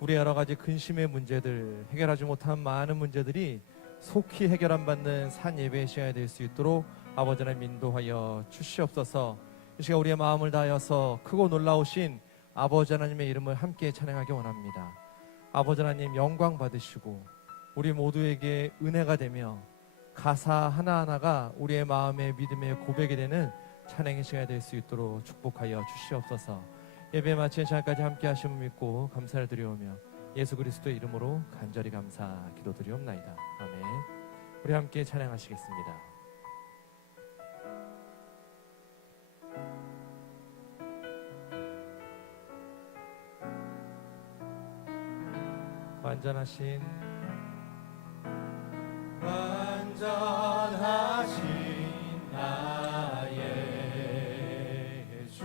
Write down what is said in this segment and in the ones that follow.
우리 여러 가지 근심의 문제들, 해결하지 못한 많은 문제들이 속히 해결 안 받는 산 예배 시간이 될 수 있도록 아버지 하나님 인도하여 주시옵소서. 이 시간 우리의 마음을 다하여서 크고 놀라우신 아버지 하나님의 이름을 함께 찬양하기 원합니다. 아버지 하나님 영광 받으시고 우리 모두에게 은혜가 되며 가사 하나하나가 우리의 마음의 믿음의 고백이 되는 찬양의 시간이 될 수 있도록 축복하여 주시옵소서. 예배 마치는 시간까지 함께 하심을 믿고 감사를 드리오며 예수 그리스도의 이름으로 간절히 감사 기도드리옵나이다. 아멘. 우리 함께 찬양하시겠습니다. 완전하신 나의 주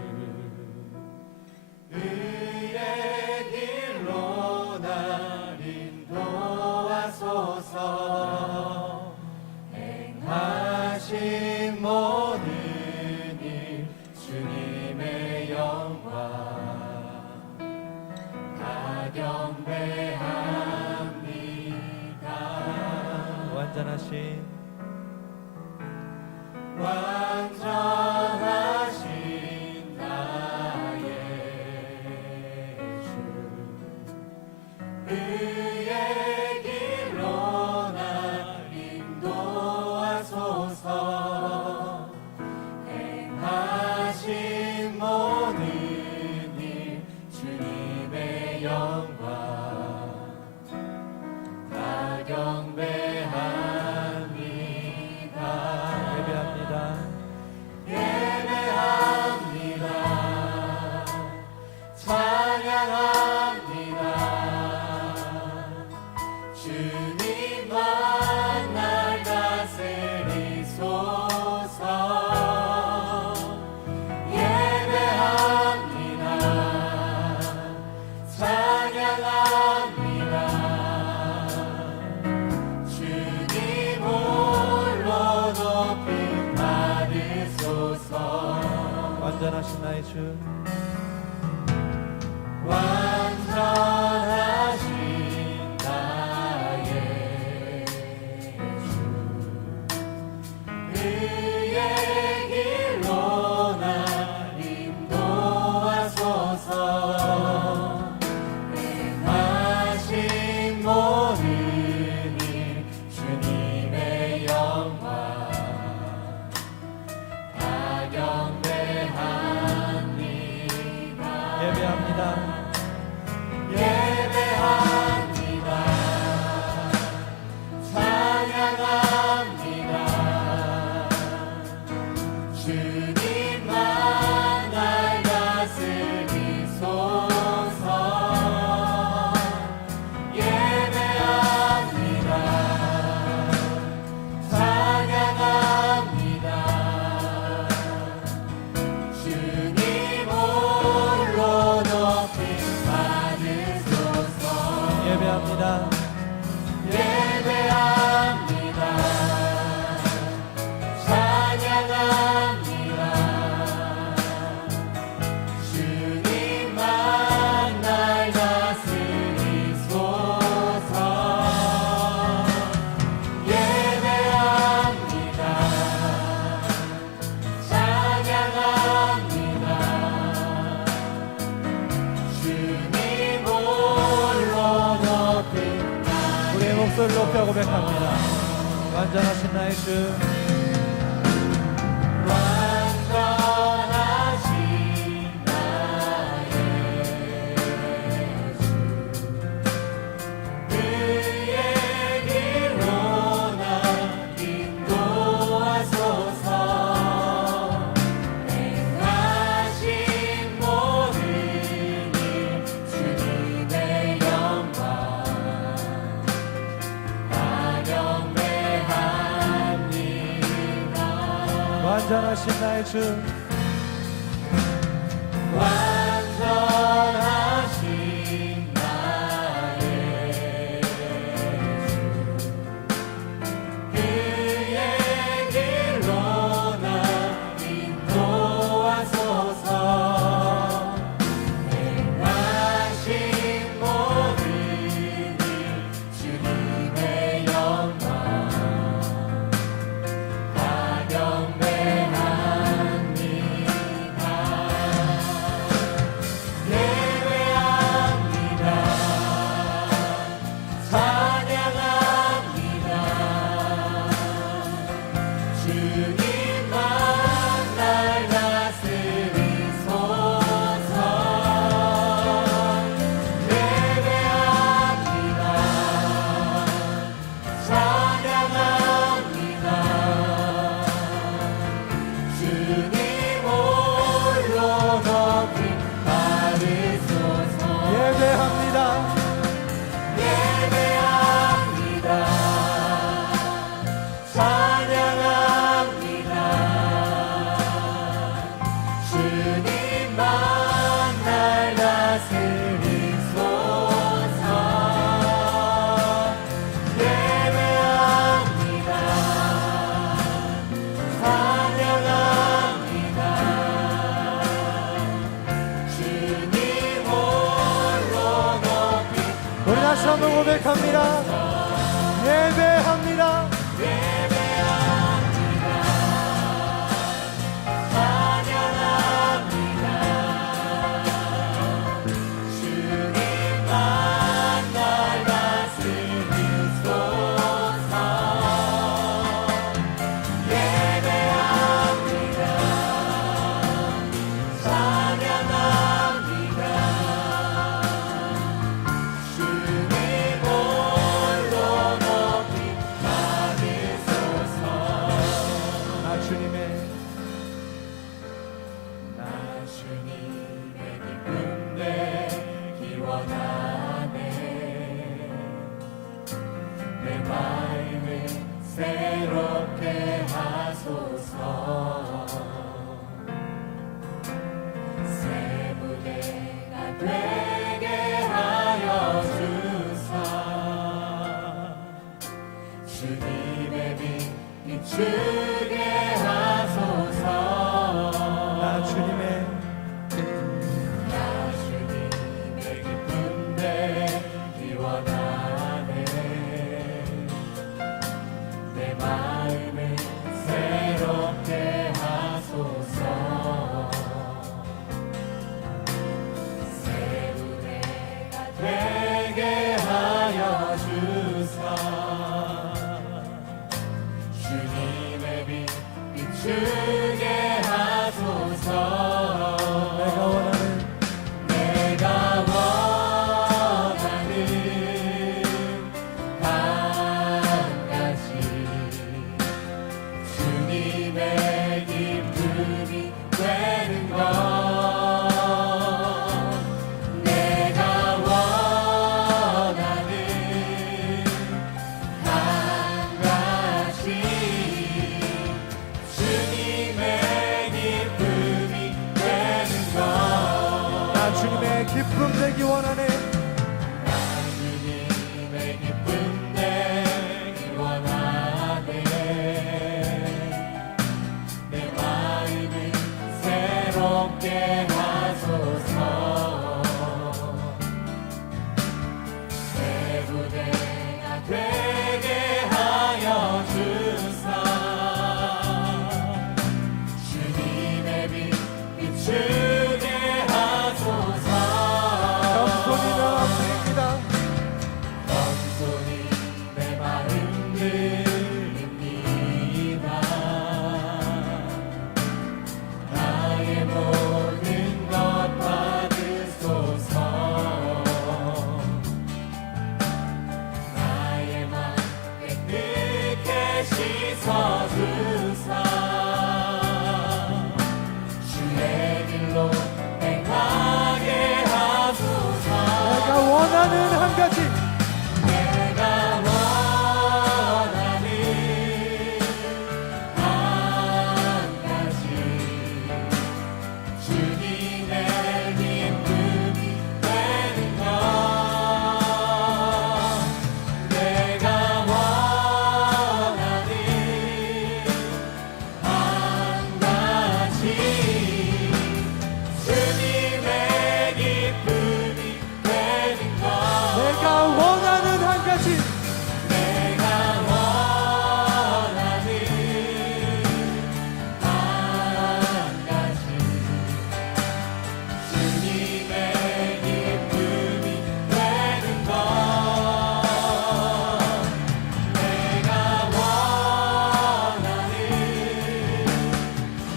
의의 길로 날 인도하소서. 행하신 모든 일 주님의 영광 다 경배합니다. 완전하신 나의 주 의의 길로 날 인도하소서. 행하신 모든 일 주님의 영광 다 경배합니다. 예배합니다. 찬양합니다. 주님만 날 다스리소서. 예배합니다. 찬양합니다. 주님 홀로 높임 받으소서. 완전하신 나의 주 완전하신 나의 주 의의 길로 날 인도하소서. 행하신 모든 일 주님의 영광 다 경배합니다. 예배합니다. 예배합니다. 찬양합니다. 주님만 날 다스리소서. 예배합니다. 찬양합니다. 주님 홀로 높임 받으소서. 예배합니다. 예배합니다. 찬양합니다. 주님만 날 다스리소서. 예배합니다. 찬양합니다. 주님 홀로 높임. 우리의 목소리를 높여 고백합니다. 완전하신 나의 주 완전하신 나의 주 의의 길로 날 인도하소서. 행하신 모든 일 주님의 영광 다 경배합니다. 완전하신 나의 주 완전하신 나의 주 그의 길로 날 인도하소서. 행하신 모든 다시 한번 고백합니다. 예배합니다. 새롭게 하소서. 새 부대가 되게 하여 주사. 주님의 빛 비추게 하소서. 나 주님의 기쁨 되기 원하네. 내 마음을 새롭게 하소서. 새 부대가 되게 하여 주사. 주님의 빛 비추게 하소서. 내가 원하는 한 가지. 주님의 기쁨이 되는 것. 내가 원하는 한 가지. 주님의 기쁨이 되는 것. 나 주님의 기쁨 되기 원하네. 주님의 기쁨 되기 원하네. 내 마음을 새롭게 하소서. 새 부대가 되게 하여 주사. 주님의 빛 비추게 하소서. 겸손히 명합니다. 겸손히 내 마음 드립니다. 나의 모든 것 받으소서. 나의 맘 깨끗게 씻어주사. 주의 길로 행하게 하소서. 내가 원하는 한 가지. 내가 원하는 한 가지. 주님의 기쁨이 되는 것. 내가 원하는 한 가지. 주님의 기쁨이 되는 것. 내가 원하는 한 가지. 내가 원하는 한 가지. 주님의 기쁨이 되는 것. 내가 원하는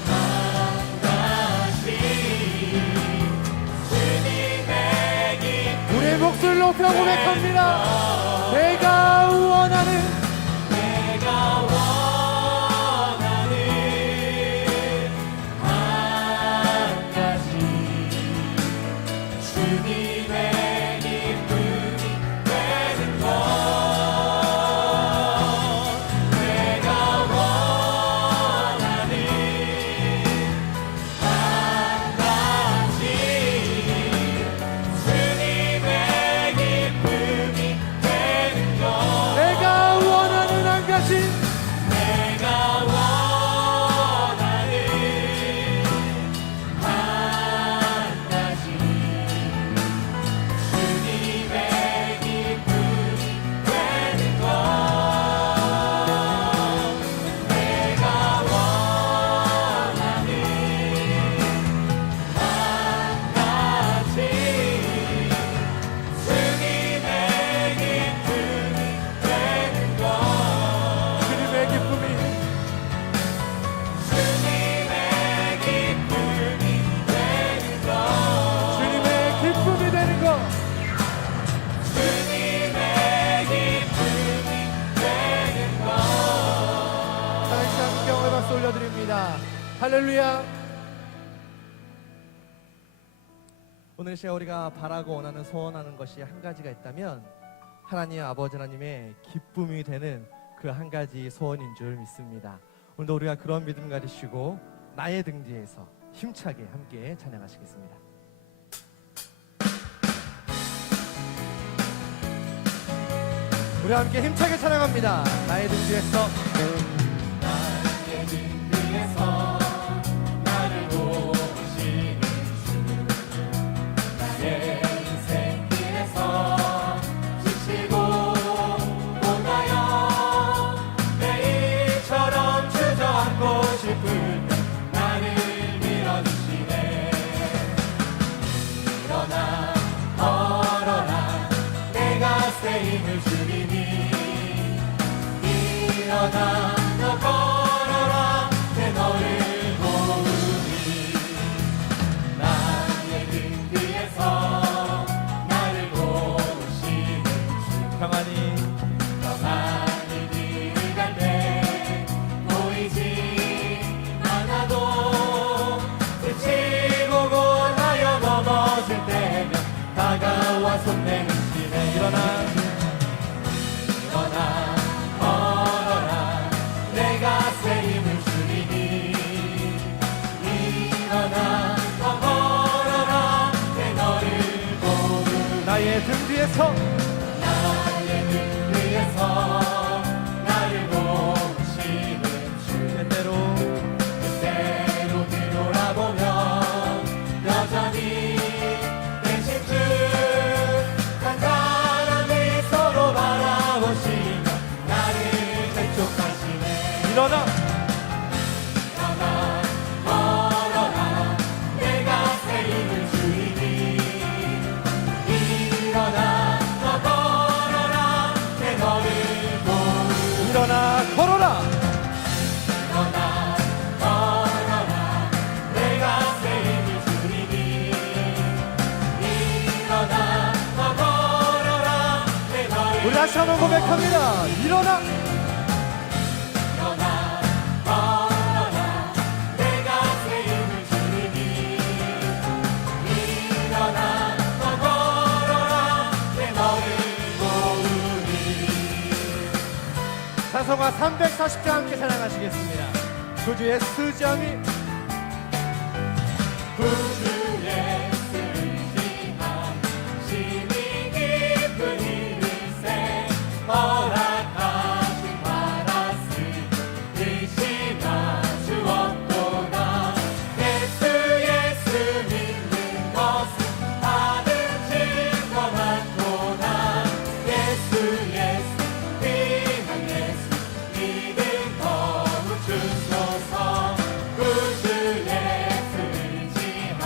한 가지. 주님의 기쁨. 우리의 목소리를 높여 고백합니다. 내가 원하는 내가 원하는 한 가지. 주님의 기쁨이 되는 것. 내가 원하는 한 가지. 주님의 기쁨이 되는 것. 내가 할렐루야. 오늘 시간 우리가 바라고 원하는 소원하는 것이 한 가지가 있다면 하나님 아버지 하나님의 기쁨이 되는 그 한 가지 소원인 줄 믿습니다. 오늘도 우리가 그런 믿음 가지시고 나의 등 뒤에서 힘차게 함께 찬양하시겠습니다. 우리 함께 힘차게 찬양합니다. 나의 등 뒤에서 나의 등 뒤에서 나를 보시는 주 나의 인생길에서 지치고 고나여 내일처럼 주저앉고 싶을 때 나를 밀어주시네. 일어나 걸어라 내가 새 힘을 주리니 일어나 너 걸어라 내 너를 도우니 나의 등 뒤에서 나를 보시는 주 평안히 가만히 길을 갈 때 보이지 않아도 지치고 고나여 넘어질 때면 다가와 손 내미시네. 일어나 걸어라 내가 새 힘을 주리니 일어나 너 걸어라 내 너를 보는 나의 등 뒤에서 나의 등 뒤에서 나를 보시는 주 때때로 그때로 뒤돌아보면 여전히 대신 한 사람이 서로 바라보시며 나를 재촉하시네. 일어나 걸어라 내가 새 힘을 주리니 일어나 너 걸어라 내 너를 보는 일어나 걸어라 일어나 걸어라 내가 새 힘을 주리니 일어나 너 걸어라 내 너를 우리 다시 한번 고백합니다. 일어나 일어나 걸어라 내가 새 힘을 주리니 일어나 너 걸어라 내 너를 보으니 찬송가 340장 함께 찬양하시겠습니다. 구주의 수정이 구주의 슬기함 심히 깊은 일일세 허락하신 바라스 의심나 주었도다. 예수 믿는 것은 받은 증거 많도다. 예수 귀한 예수 믿음 더욱 주소서. 구주 예수 의지한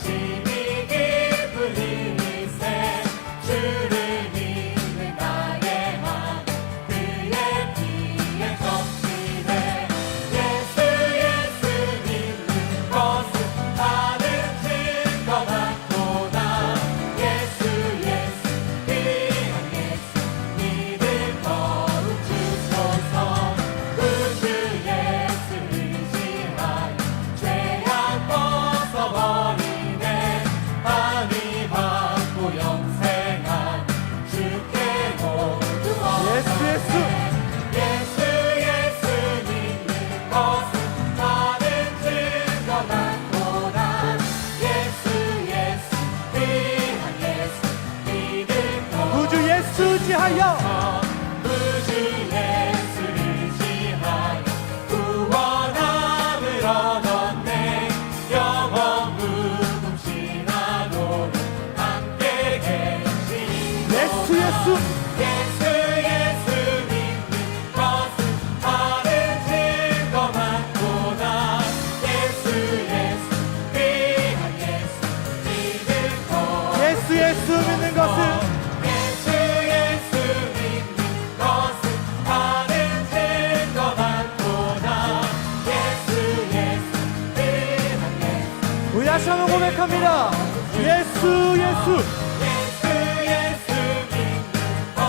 심히 깊은 일일세 주를 믿는 나의 맘 그의 피에 적시네. 예수 믿는 것은 받은 증거 많도다. 예수 귀한 예수 믿음 더욱 주소서. 구주 예수 의지한 죄악 벗어버리네. 아니 받고 영생한 주께 모두 예수 예수 믿는 것은 받은 증거 많도다. 예수 귀한 예수 믿음 더욱 구주 예수지하여 구주 예수를 지하여 구원함을 얻었네. 영원 무궁신하도록 함께 계신 예수 예수 믿는 것은 받은 증거 많도다. 예수 귀한 예수 믿음 더 예수 믿는 것은 예수 믿는 것은 받은 증거 많도다. 예수 귀한 예수 우리 다시 한번 고백합니다. 예수 예수 믿는 것은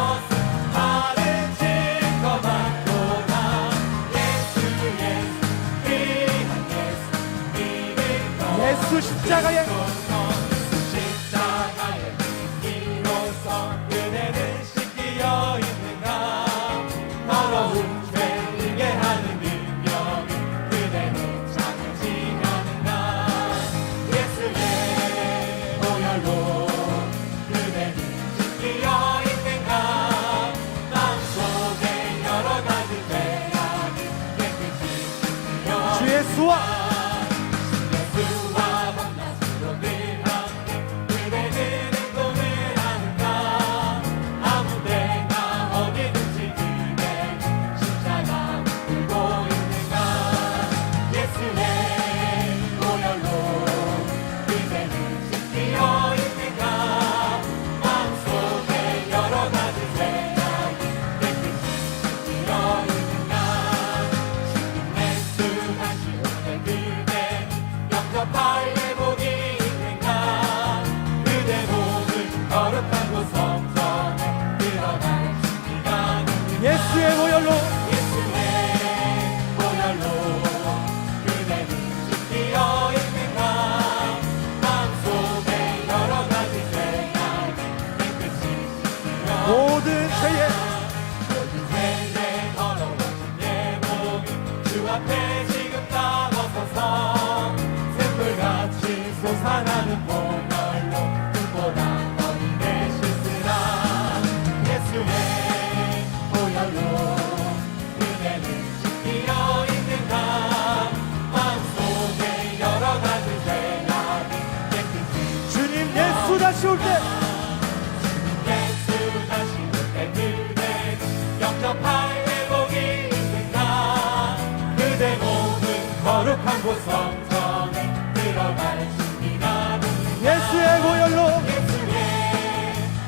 곧 성전에 들어갈 준비가 됩니다. 예수의 보혈로 예수의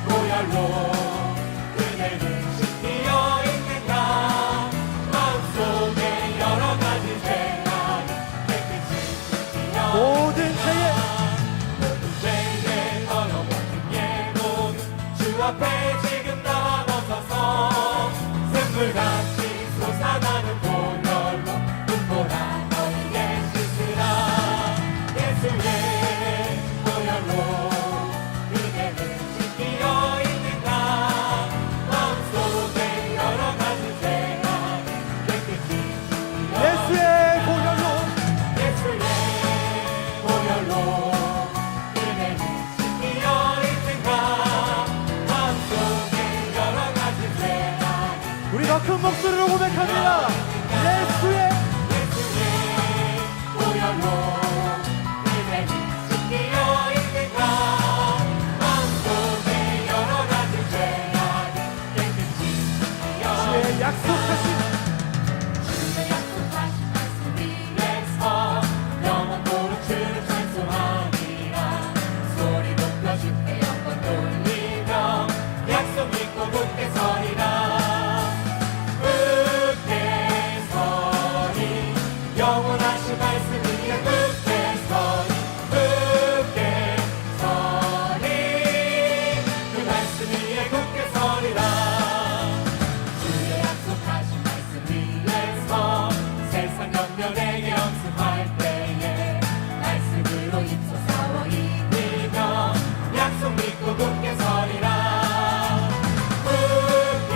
보혈로 그대는 씻기어 있는가. 마음속에 여러 가지 죄가 깨끗이 씻기어 모든 죄에 모든 죄에 더러워진 예복 주 앞에 지금 나와서서 샘물같이 솟아나는 보혈로 눈보라 너희의 씻으라. 예수의 보혈로 그대는 씻기어 있는가. 마음속에 여러 가지 죄가 깨끗이 씻기어 예수의 보혈로 예수의 보혈로 그대는 씻기어 있는가. 마음속에 여러 가지 죄가 우리 더 큰 목소리로 고백합니다. 예수의 보혈로 그대는 씻기어 있는가. 마음속에 여러 가지 죄가 깨끗이 씻기어 주의 약속하신 주의 약속하신 말씀 위에서 영원토록 주를 찬송하리라. 소리 높여 주께 영광 돌리며 약속 믿고 굳게 서리라. 굳게 서리 영원하신 말씀 위에 굳게 서리. 굳게 서리 그 말씀 위에 굳게 서리라. 주의 약속하신 말씀 위에서 세상 경멸에게 엄습할 때에 말씀으로 힘써 이기며 약속 믿고 굳게 서리라. 굳게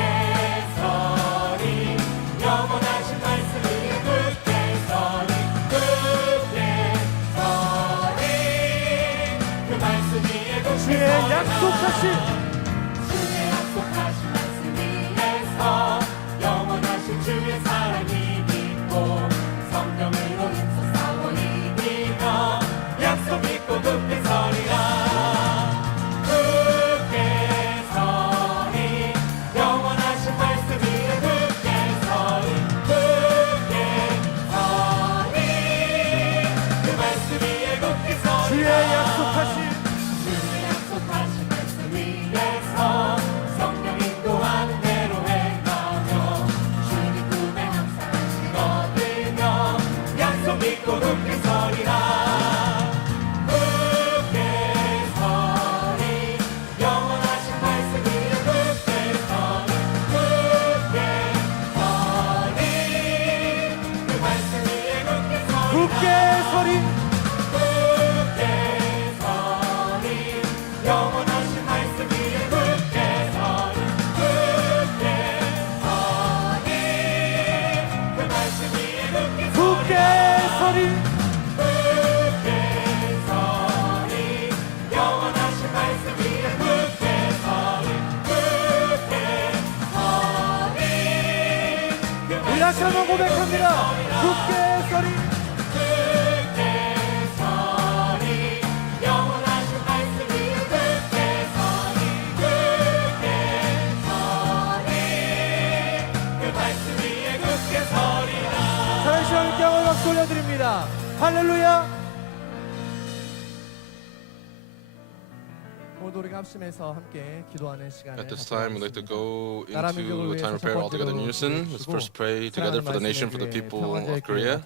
서리 영원하신 말씀 위에 굳게 서리. 굳게 서리 그 말씀 위에 굳게 주의 서리라. 약속하신 주의 약속하신 말씀 위에서 영원하신 주의 사랑이 믿고 성령으로 힘써 싸워 이기며 약속 믿고 굳게 서리라. 굳게 서리 영원하신 말씀 위에 굳게 서리. 굳게 서리 그 말씀 위에 굳게 서리라. 주의 약속하신 주의 약속하신 말씀 위에서 성령 인도하는 대로 행하며 주님 꿈에 항상 안식 얻으며 약속 믿고 굳게 서리라. 굳게 서리 영원하신 말씀 위에 굳게 서리. 굳게 서리 그 말씀 위에 굳게 서리라. 굳게 서리 굳게 서리 영원하신 말씀 위에 굳게 서리. 굳게 서리 그 말씀 위에 굳게 굳게 서리 굳게 서리 영원하신 말씀 위에 굳게 서리. 굳게 서리 그 우리 다시 한번 고백합니다. 굳게 서리 굳게 서리 영원하신 말씀 위에 굳게 서리. 굳게 서리 그 말씀 위에 굳게 서리라. 다시 한번 경을 박수 올려드립니다. 할렐루야. 오늘도 우리가 합심해서 함께 기도하는 시간을 At this time, we'd like to go 나라 into 민족을 a time 위해서 of prayer 첫 all together in 번째로 unison. Let's first pray together for the nation, for the people of Korea,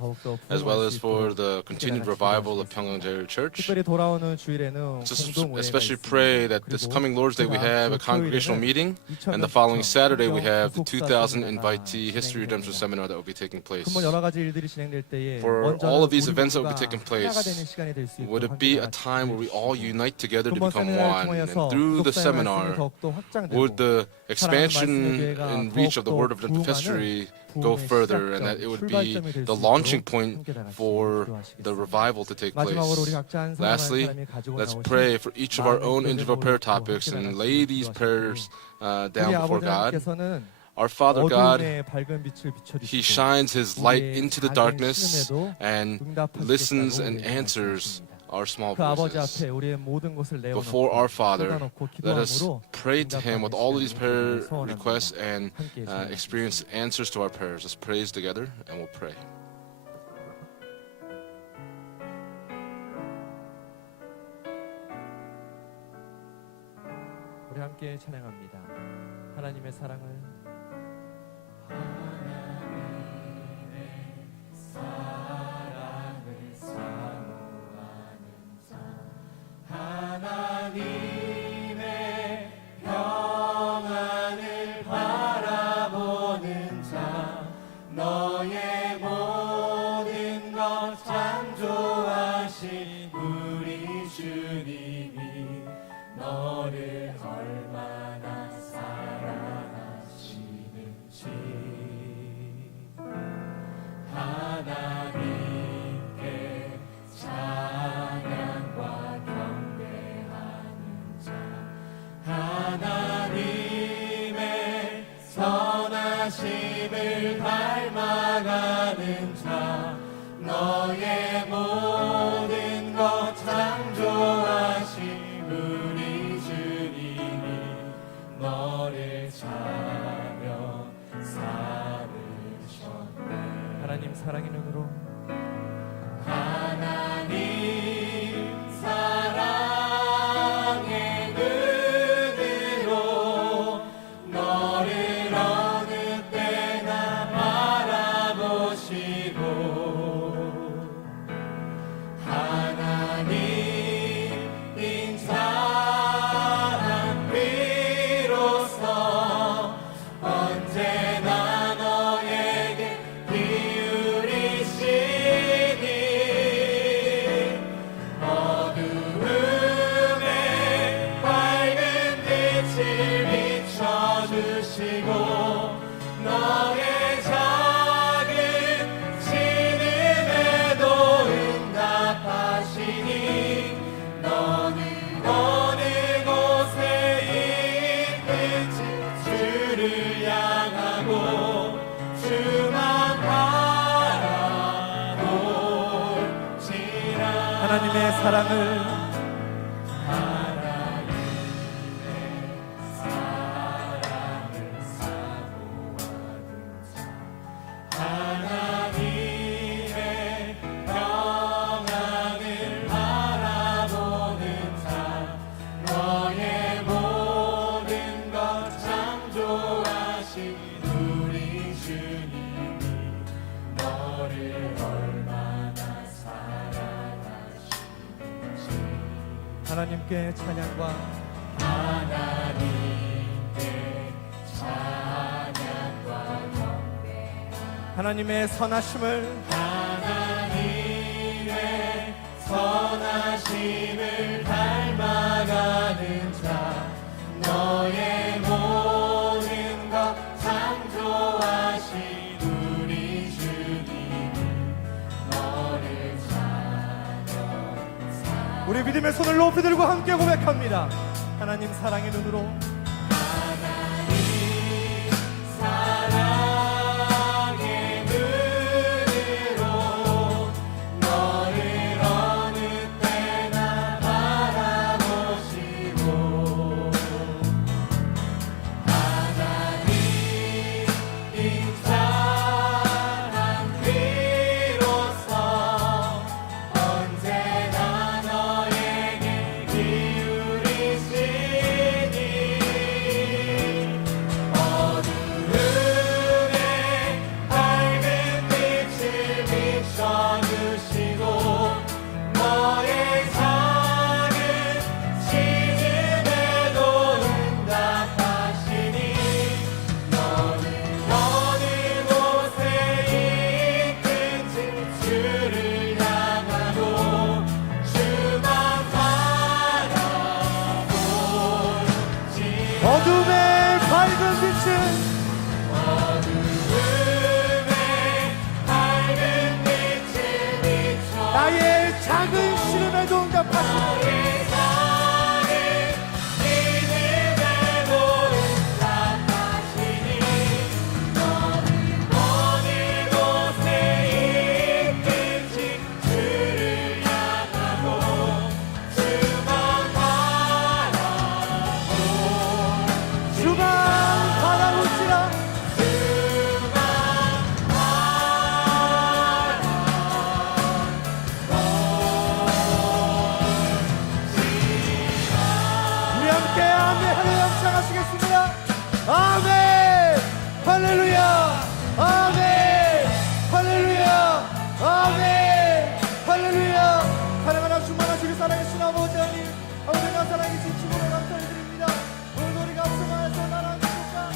as well as for the continued revival of Pyongyang Church. 특별히 돌아오는 주일에는 Just 공동회의가 especially 있습니다. pray that this coming Lord's Day we have a congregational meeting, and the following Saturday we have the 2000 invitee History Redemption Seminar that will be taking place. 그러면 여러 가지 일들이 진행될 때에 For all of these events that will be taking place, 하나가 되는 시간이 될 수 있도록 would it be a 함께 time where we all unite together to 금번 become 세미나를 one? And 통해서 through the 구속사의 말씀이 seminar, 더욱더 확장되고 would the expansion 말씀의 and 교회가 reach of the word of 더욱더 history go 부흥의 further, and that 시작점, it would be 출발점이 될 the 수 launching 있도록 point 함께 다 같이 for 기도하시겠습니다. the revival to take 마지막으로 우리 place. 각자 한 사람 한 Lastly, 사람이 가지고 let's 나오신 pray for each of our own 마음의 individual prayer topics 기도를 and 함께 lay these 기도하시고, prayers 우리 down before 아버지 God. 하나님께서는 Our Father God, 어두움에 밝은 빛을 He 비춰주시고 shines His light 우리의 into the 작은 darkness 신음에도 and 응답하시겠다고 listens and 우리에게 answers 말씀하십니다. our small 그 아버지 voices. 앞에 우리의 모든 것을 Before our 내어놓고 Father, 쏟아놓고 let us 기도함으로 pray to Him with all of these prayer 소원합니다. requests and 함께 해주세요. experience answers to our prayers. Let's praise together and we'll pray. 함께 찬양합니다. 하나님의 사랑을 하나님의 평안을 바라보는 자 너의 모든 것 창조하신 우리 주님이 너를 얼마나 사랑하시는지 하나님께 찬양과 경배하는 자 하나님의 선하심을 닮아가는 자 너의 모든 것 창조하신 우리 주님이 너를 사며 삼으셨네. 하나님 사랑의 눈으로 하나님 사랑의 눈으로 너를 어느 때나 바라보시고 하나님인 사랑 비로소 언제나 너에게 기울이시니 어두움에 밝은 빛을 비춰주시고 너의 작은 신음에도 응답하시니 너는 어느 곳에 있든지 주를 향하고 주만 바라볼지라. 하나님의 사랑을 하나님의 평안을 바라보는 자 너의 모든 것 창조하신 우리 주님이 너를 얼마나 사랑하시는지 하나님께 찬양과 하나님께 찬양과 하나님의 선하심을 하나님의 선하심을 닮아가는 자 너의 모든 것 창조하신 우리 주님이 너를 사랑하사 우리 믿음의 손을 높이 들고 함께 고백합니다. 하나님 사랑의 눈으로 하나님 사랑의 눈으로 너를 어느 때나 바라보시고 하나님인 사랑 비로소 언제나 너에게 기울이시니 어두움에 밝은 빛을 비춰주시고 너의 작은 시즘에도 응답하시니 너는 어느 곳에 있든지 주를 향하고 주만 바라볼지라. 어둠의 밝은 빛은 어두움에 밝은 빛을 비춰 나의 작은 시름에도 응답하시고 너의 작은 믿음에도 응답하시니 너는 어느 곳에 있든지 주를 향하고 주만 바라볼지라. 주만 바라볼지라. 아멘. 할렐루야. 아멘. 할렐루야. 아멘. 할렐루야. 사랑하나 충만하시길 사랑하신 아버지 하나님, 아버지가 사랑하신 주님으로 감사드립니다. 오늘도 우리가 앞서가서 나라는 국가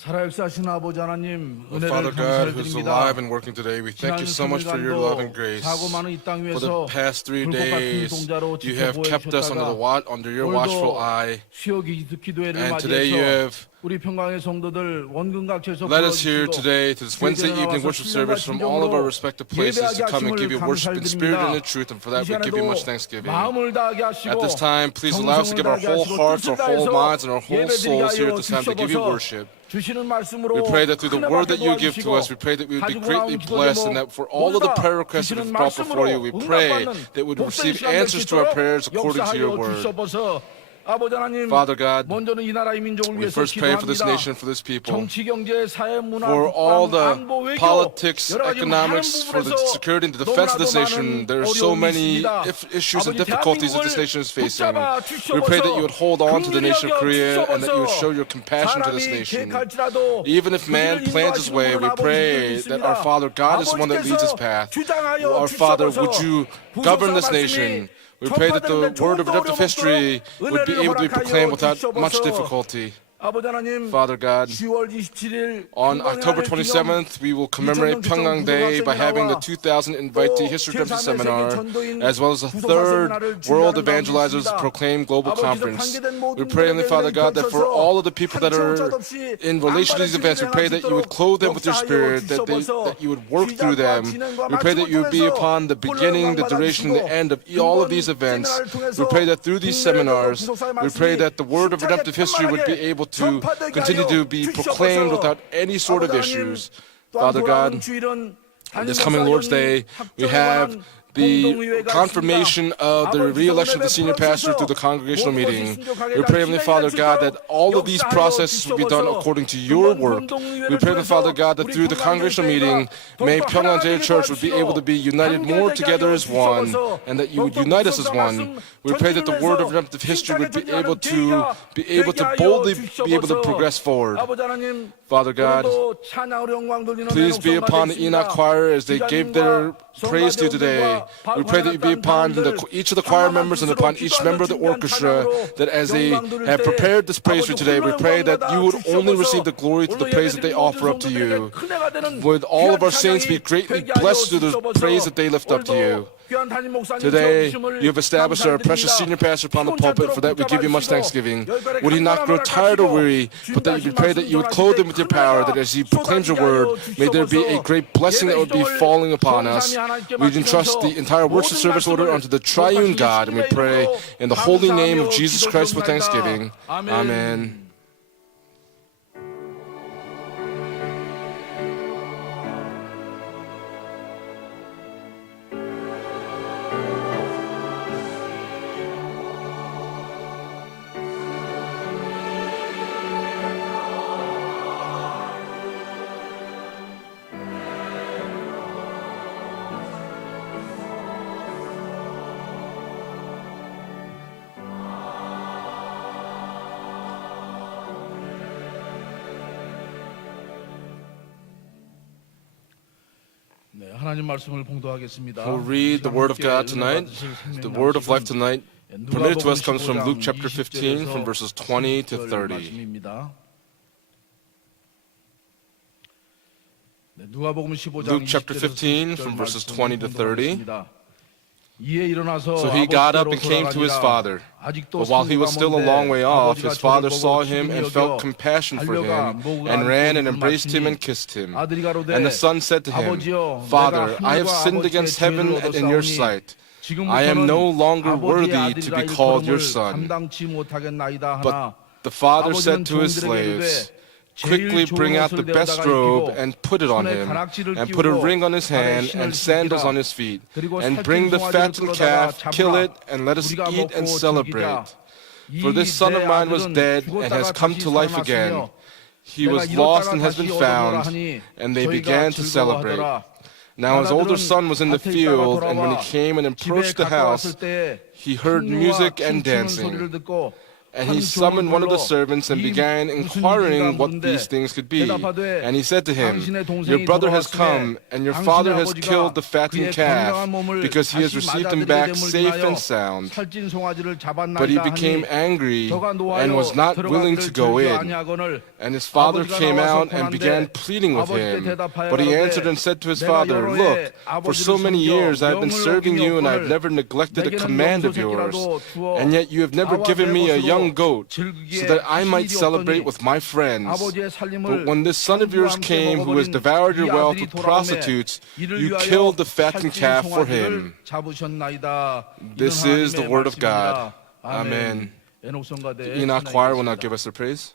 살아역사하신 아버지 하나님 Oh, 은혜를 Father God, who's 감사드립니다. alive and working today, we thank you so much for your love and grace. 사고 많은 이 땅 For the 위에서 past 3 불꽃 같은 days, 동자로 you have kept us under your watchful eye. 수요 기도회를 And today you have 맞이해서 우리 평강의 성도들 원근각지에서 led us here 불러주시고 today to this Wednesday evening worship service from all of our respective places to come and give you worship in spirit and in truth, and for that we give you much thanksgiving. 마음을 다하게 하시고 At this time, please allow us to give our whole hearts, our whole minds, and our whole souls here at this time to give you worship. 주시는 말씀으로 We pray that through the word that you give to us, we pray that we would be greatly blessed, and that for all of the prayer requests that we've brought before you, we pray that we would receive answers to our prayers according to your word. Father God, we first pray for this nation, for this people, for all the politics, economics, for the security and the defense of this nation. There are so many issues and difficulties that this nation is facing. We pray that you would hold on to the nation of Korea and that you would show your compassion to this nation. Even if man plans his way, we pray that our Father God is the one that leads his path. Our Father, would you govern this nation? We pray that the word of redemptive history would be able to be proclaimed without much difficulty. 아버지 하나님, Father God, 10월 27일 on October 27th, we will commemorate Pyongyang Day by having the 2000 invitee History Redemption Seminar, as well as the third World Evangelizers Proclaim Global Conference. We pray, Heavenly Father God, that for all of the people that are in relation to these events, we pray that you would clothe them with your Spirit, that you would work through them. We pray that you would be upon the beginning, the duration, and the end of all of these events. We pray that through these seminars, we pray that the word of redemptive history would be able to continue to be proclaimed without any sort of issues. Father God, this coming Lord's Day, we have the confirmation of the re-election of the senior pastor through the congregational meeting. We pray, Heavenly Father God, that all of these processes will be done according to your work. We pray, Heavenly Father God, that through the congregational meeting, may Pyongyang Jail Church would be able to be united more together as one, and that you would unite us as one. We pray that the word of redemptive history would be able to boldly be able to progress forward. Father God, please be upon the Enoch choir as they gave their praise to you today. We pray that you be upon each of the choir members and upon each member of the orchestra, that as they have prepared this praise for you today, we pray that you would only receive the glory to the praise that they offer up to you. Would all of our saints be greatly blessed through the praise that they lift up to you. Today, you have established our precious senior pastor upon the pulpit. For that, we give you much thanksgiving. Would he not grow tired or weary, but that we pray that you would clothe him with your power, that as he proclaims your word, may there be a great blessing that would be falling upon us. We entrust the entire worship service order unto the triune God, and we pray in the holy name of Jesus Christ with thanksgiving. Amen. 하나님 말씀을 봉독하겠습니다. We'll read the word of God tonight. The word of life tonight permitted to us comes from Luke chapter 15, from verses 20 to 30. Luke chapter 15, from verses 20 to 30. So he got up and came to his father. But while he was still a long way off, his father saw him and felt compassion for him, and ran and embraced him and kissed him. And the son said to him, Father, I have sinned against heaven and in your sight. I am no longer worthy to be called your son. But the father said to his slaves, Quickly bring out the best robe and put it on him, and put a ring on his hand and sandals on his feet, and bring the fattened calf, kill it, and let us eat and celebrate. For this son of mine was dead and has come to life again. He was lost and has been found, and they began to celebrate. Now his older son was in the field, and when he came and approached the house, he heard music and dancing. And he summoned one of the servants and began inquiring what these things could be. And he said to him, Your brother has come, and your father has killed the fattened calf, because he has received him back safe and sound. But he became angry and was not willing to go in. And his father came out and began pleading with him. But he answered and said to his father, Look, for so many years I have been serving you, and I have never neglected a command of yours. And yet you have never given me a young goat, so that I might celebrate with my friends. But when this son of yours came, who has devoured your wealth with prostitutes, you killed the fattened calf for him. This is the word of God. Amen. The Enoch choir will now give us their praise.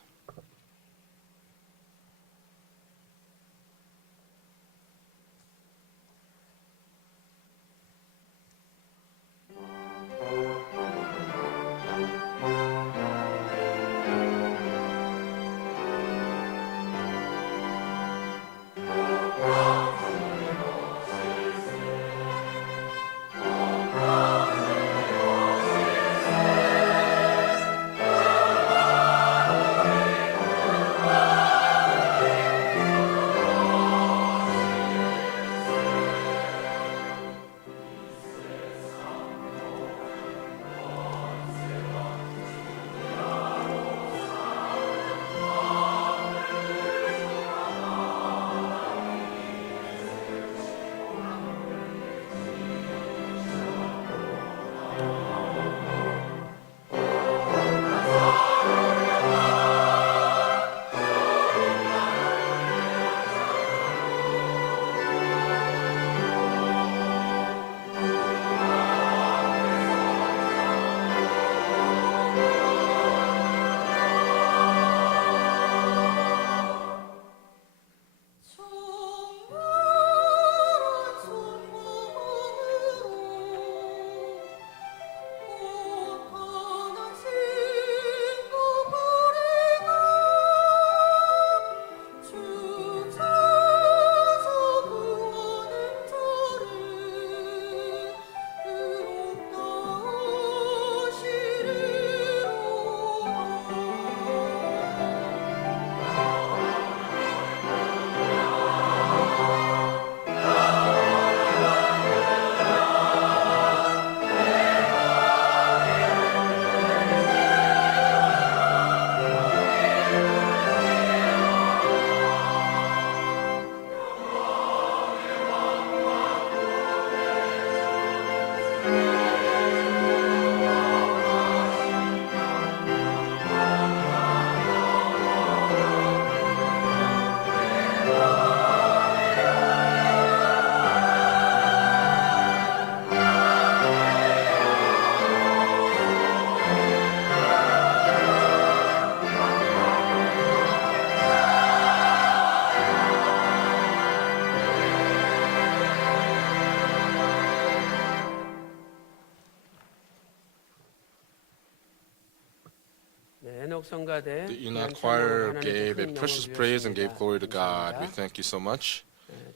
The Enoch choir gave a precious praise and gave glory to God. We thank you so much.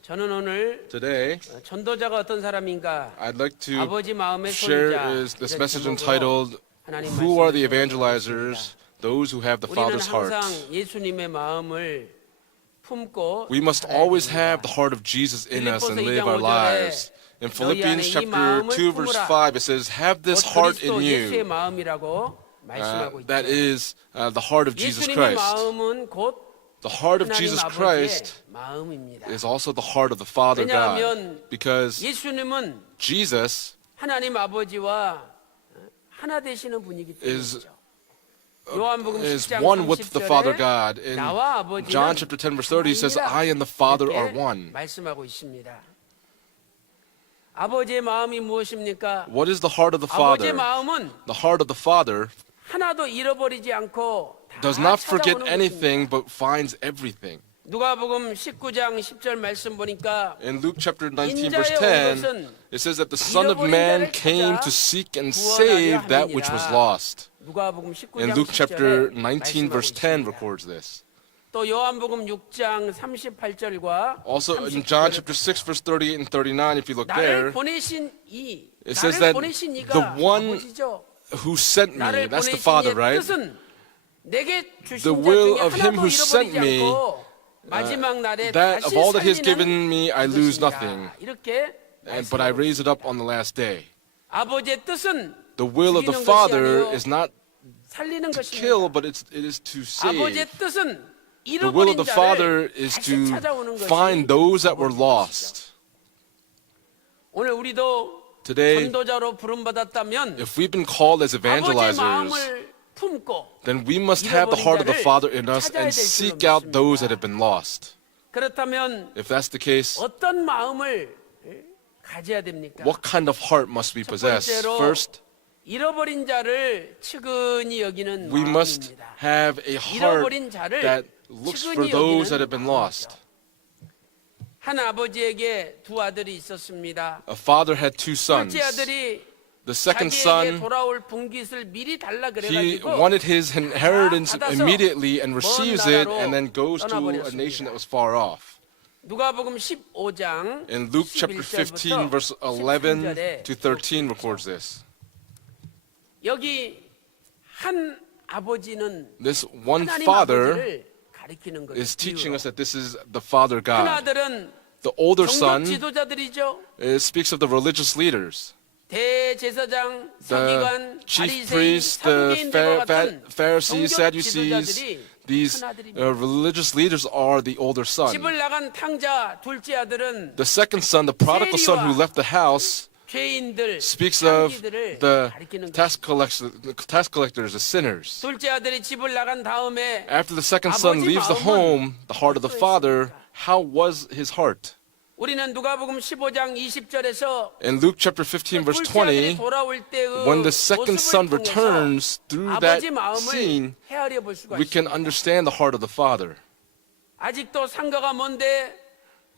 저는 오늘 Today, 전도자가 어떤 사람인가 I'd like to 아버지 마음의 share 소유자 this 이런 message 제목으로 entitled, 하나님 Who are the 말씀을 evangelizers? Those who have the 우리는 Father's heart. 항상 예수님의 마음을 품고 We must 살아야 always 됩니다. have the heart of Jesus in us and live our 빌립보서 2장 5절에 lives. In Philippians 너희 안에 이 chapter 마음을 2 verse 품으라. 5, it says, have this 곧 heart in 그리스도 예수의 you. 마음이라고 말씀하고 That 있죠. is the heart of Jesus 예수님의 Christ. 마음은 곧 The heart of 하나님 Jesus 아버지의 Christ 마음입니다. is also the heart of the Father God. 왜냐하면 Because 예수님은 Jesus 하나님 아버지와 하나 되시는 분이기 is 때문이죠. 요한복음 is 10장 one with the Father 30절에 God. In 나와 아버지는 John chapter 10 verse 30 it says, I and the Father are 이렇게 one. 말씀하고 있습니다. 아버지의 마음이 무엇입니까? What is the heart of the 아버지의 Father? 마음은 The heart of the Father 하나도 잃어버리지 않고 다 does not forget 찾아오는 anything 것입니다. but finds everything. 누가복음 19장 10절 말씀 보니까 In Luke chapter 19 verse 인자의 온 10, 것은 it says that the Son of Man came to seek and save that which was lost. 누가복음 19장 And Luke chapter 10절에 19 verse 10 말씀하고 있습니다. records this. 또 요한복음 6장 38절과 Also in John chapter 6 verse 38 and 39, if you look 나를 there, 보내신 이 it says 나를 that 보내신 이가 the one 아버지죠. who sent me, 나를 that's the 보내신 Father, 이의 right? 뜻은 내게 The 주신 자 will 중에 of him 하나도 who sent 잃어버리지 me, 않고 마지막 날에 that 다시 of all that he has 살리는 given me, I lose 이것이니라. nothing. 이렇게 But I 말씀하고 raise it up 있습니다. on the last day. 아버지의 뜻은 The will of the 죽이는 것이 Father 아니요 is not 살리는 to kill, 것입니다. but it is to 아버지의 save. 뜻은 The will 잃어버린 of the Father 자를 is 다시 to 찾아오는 것이 find those that were 아버지의 뜻이죠. lost. 오늘 우리도 Today, 전도자로 부름받았다면 if we've been called as 아버지의 evangelizers, 마음을 품고 then we must have the heart of the Father in us and seek out those that have been lost. 그렇다면 If that's the case, 어떤 마음을 가져야 됩니까? what kind of heart must we possess? 번째로, First, 잃어버린 자를 측은히 여기는 we must 마음입니다. have a heart 잃어버린 자를 that looks for 측은히 those that 여기는 have been lost. 한 아버지에게 두 아들이 있었습니다. A father had two sons. 둘째 아들이 The second 자기에게 son, 돌아올 분깃을 미리 달라 he 그래가지고 wanted his inheritance 받아서 immediately and receives it 나라로 and then goes to a 떠나버렸습니다. nation that was far off. 누가복음 15장 In Luke chapter 15 verse 11 to 13 records this. 여기 한 아버지는 This one 하나님 father 아버지를 가리키는 거예요. is teaching us that this is the Father 한 God. 아들은 The older 종교 son 지도자들이죠. speaks of the religious leaders. 대제사장, The 서기관, chief 바리새인, priests, the 사두개인들과 같은 Pharisees, 종교 Sadducees, 지도자들이 these 큰 아들입니다. religious leaders are the older son. 집을 나간 탕자 둘째 아들은 The second son, the prodigal son who left the house, 죄인들, speaks of 창기들을 the 가리키는 tax collectors, the sinners. 둘째 아들이 집을 나간 다음에 After the second son leaves the home, the heart of the father, how was his heart? 우리는 누가복음 15장 20절에서 In Luke chapter 15 verse 둘째 아들이 20, 돌아올 때의 when the second son 모습을 통해서 returns through that 아버지 마음을 scene, 헤아려 볼 수가 we can 있습니다. understand the heart of the father. 아직도 상가가 먼데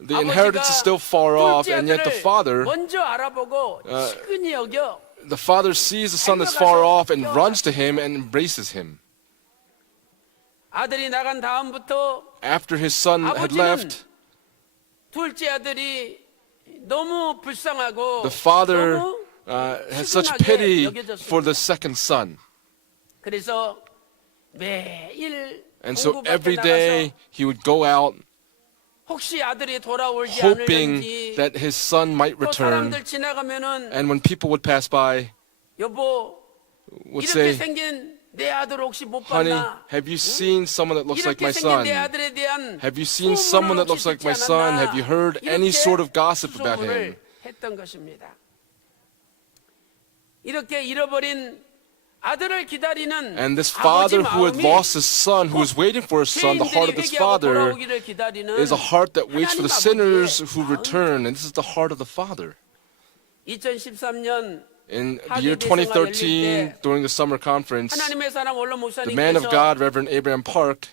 The inheritance is still far off, 둘째 and yet the 아들을 father, 먼저 알아보고 측은히 여겨 the father sees the son that's far off and runs to him and embraces him. 아들이 나간 다음부터 After his son had 아버지는 left, 둘째 아들이 너무 불쌍하고 the father 너무 had such 측은하게 pity 여겨졌습니다. for the second son. 그래서 매일 And so 공부 every 밖에 day 나가서 he would go out 혹시 아들이 돌아올지 hoping 않을지 that his son might 또 return. 사람들 지나가면은 And when people would pass by, 여보 would 이렇게 say, 생긴 내 아들 혹시 못 honey, 봤나? have you seen someone that looks like 이렇게 my 생긴 son? 내 아들에 대한 Have you seen 소문을 someone that 혹시 looks like 듣지 my son? 않았나? Have you heard any 이렇게 sort of gossip about 수소문을 him? 했던 것입니다. 이렇게 잃어버린 아들을 기다리는 And this 아버지 father who had 마음이 lost his son, who was waiting for his son, the heart of 죄인들이 this 회개하고 father 돌아오기를 기다리는 is a heart that waits for the 하나님 sinners 아버지의 who 마음. return. And this is the heart of the Father. 2013년 In the year 2013, during the summer conference, 하나님의 사람 원로 the man of 목사님께서 God, Reverend Abraham Park,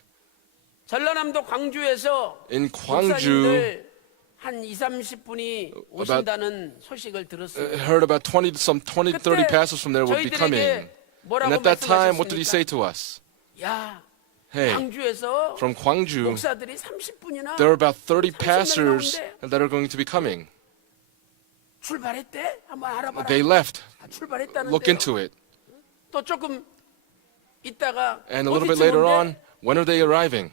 전라남도 광주에서 in Gwangju, 목사님들 한 20-30분이 오신다는 소식을 들었어요. heard about 20, 30 pastors from there would be coming. 저희들에게 And 뭐라고 at that time, what did he say 말씀하셨습니까? to us? 야, Hey, 광주에서 from Gwangju, 목사들이 30분이나 there are about 30 30명 pastors 나오는데 that are going to be coming. 출발했대? 한번 알아봐라. They left. 출발했다는데. Look into it. 또 조금 있다가 And a little bit 어디쯤 later 온대? on, when are they arriving?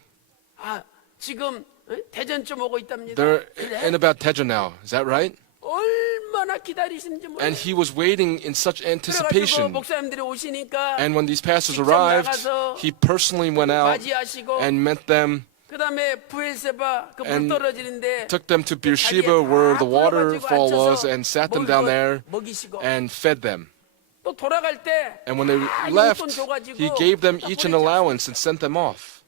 아, 지금 대전쯤 오고 있답니다. They're 그래? in about Teja now. Is that right? 얼마나 기다리시는지 몰라. And he was waiting in such 그래가지고 anticipation. 목사님들이 오시니까 And when these pastors 직접 arrived, 나가서 he personally went out 맞이하시고 and met them, 그다음에 부엘세바 그 물 and 떨어지는데 took them to Beersheba where the waterfall was, and sat them down there 먹이시고 and fed them. 또 돌아갈 때 And when they 다 left, 용돈 줘가지고 he gave them 다 each an 보내지 allowance and sent them off.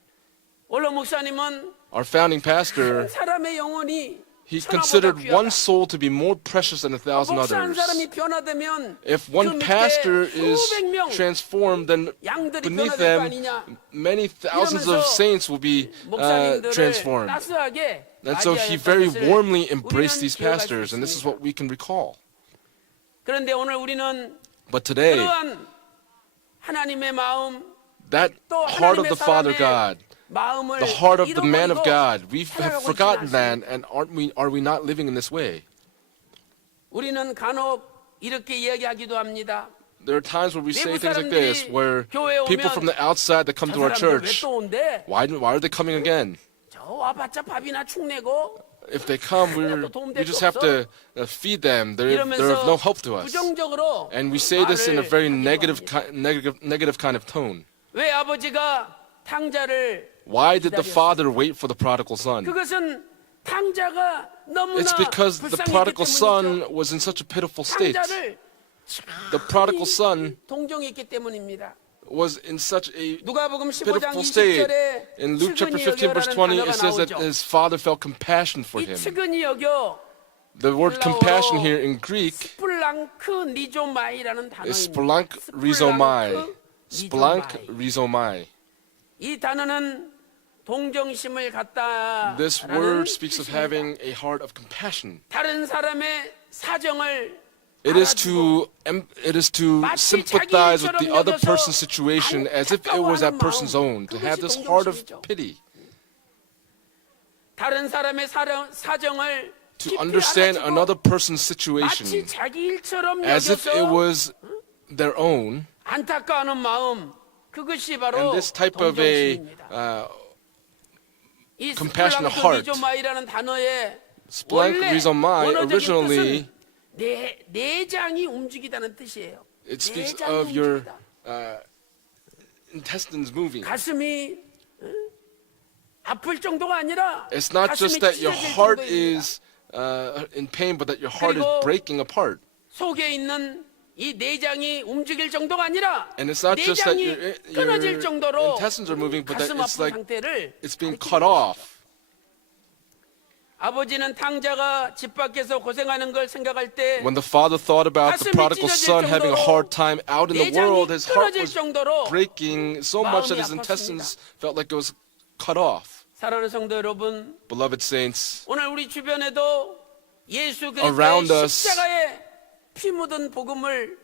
원로 목사님은 Our founding 한 pastor, 사람의 영혼이 he 천하보다 considered 귀하다. one soul to be more precious than 1,000 목사 한 others. 사람이 변화되면 If 그 one 밑에 pastor is 수백 명 transformed, then 양들이 beneath 변화될 거 them, 아니냐. many thousands of 이러면서 saints will be 목사님들을 transformed. 따스하게 And so he 맞이하였던 very 것을 warmly embraced 우리는 these 기억할 수 pastors, and this is 있습니다. what we can recall. 그런데 오늘 우리는 But today, 그러한 하나님의 마음, that 또 heart of 하나님의 the Father 사람의 God, 마음을 the heart of the man of 잃어버리고 God, we have 살아가고 forgotten 있지 that, 않습니까? and are we not living in this way? 우리는 간혹 이렇게 이야기하기도 합니다. There are times where we say 외국 things like this, 사람들이 where 교회에 people 오면 from the outside that come 저 to our 사람들 church, 왜 또 온대? why are they coming again? 저 와봤자 밥이나 축내고 If they come, we just have to feed them. They're of no help to us. 부정적으로 And we say this in a very 말을 negative, 하기도 합니다. negative kind of tone. 왜 아버지가 탕자를 Why did the father wait for the prodigal son? 그것은 탕자가 너무나 It's because the 불쌍했기 prodigal son 때문이죠. was in such a pitiful state. 탕자를 The prodigal son 동정했기 때문입니다. was in such a 누가복음 15장 pitiful state. 20절에 In Luke chapter 측은히 15, verse 20, 여겨라는 it says that 단어가 his father felt compassion for 나오죠. 이 him. 측은히 여겨 The word compassion here in Greek 스플랑크 니조마이라는 is 단어입니다. splank rizomai. Splank 니조마이. rizomai. 이 단어는 동정심을 갖다라는 This word speaks of 뜻입니다. having a heart of compassion. 다른 사람의 사정을 It is 알아주고 to sympathize with the other person's situation as if it was that person's own. To have this heart of pity. 다른 사람의 사정을 To 깊이 understand 알아주고 another person's 마치 situation 자기 일처럼 as if it 여겨서 was their own. 안타까워하는 마음 그것이 바로 And this type of a 동정심입니다. 이 compassionate 스플랑크 heart. 니조마이라는 단어의 Splank 원래 rizomai, 원어적인 originally, 뜻은 내장이 움직이다는 뜻이에요. it speaks 내장이 of your 움직이다. intestines moving. 가슴이 아플 정도가 아니라 It's not just 가슴이 that your 찢어질 heart 정도입니다. is in pain, but that your heart is 그리고 breaking apart. 속에 있는 이 내장이 움직일 정도가 아니라 And it's not just that 내장이 your 끊어질 정도로 intestines are moving, but that 가슴 it's 아픈 like 상태를 it's being 가리키는 cut 것이죠. off. 아버지는 탕자가 집 밖에서 고생하는 걸 생각할 때 When the father thought about the 가슴이 prodigal 찢어질 son having a 정도로 hard time out in the 내장이 world, his heart 끊어질 was 정도로 breaking so much that 마음이 his 아팠습니다. intestines felt like it was cut off. 사랑하는 성도 여러분, Beloved saints, 오늘 우리 주변에도 예수 Around 그리스도의 us, 십자가에 피 묻은 복음을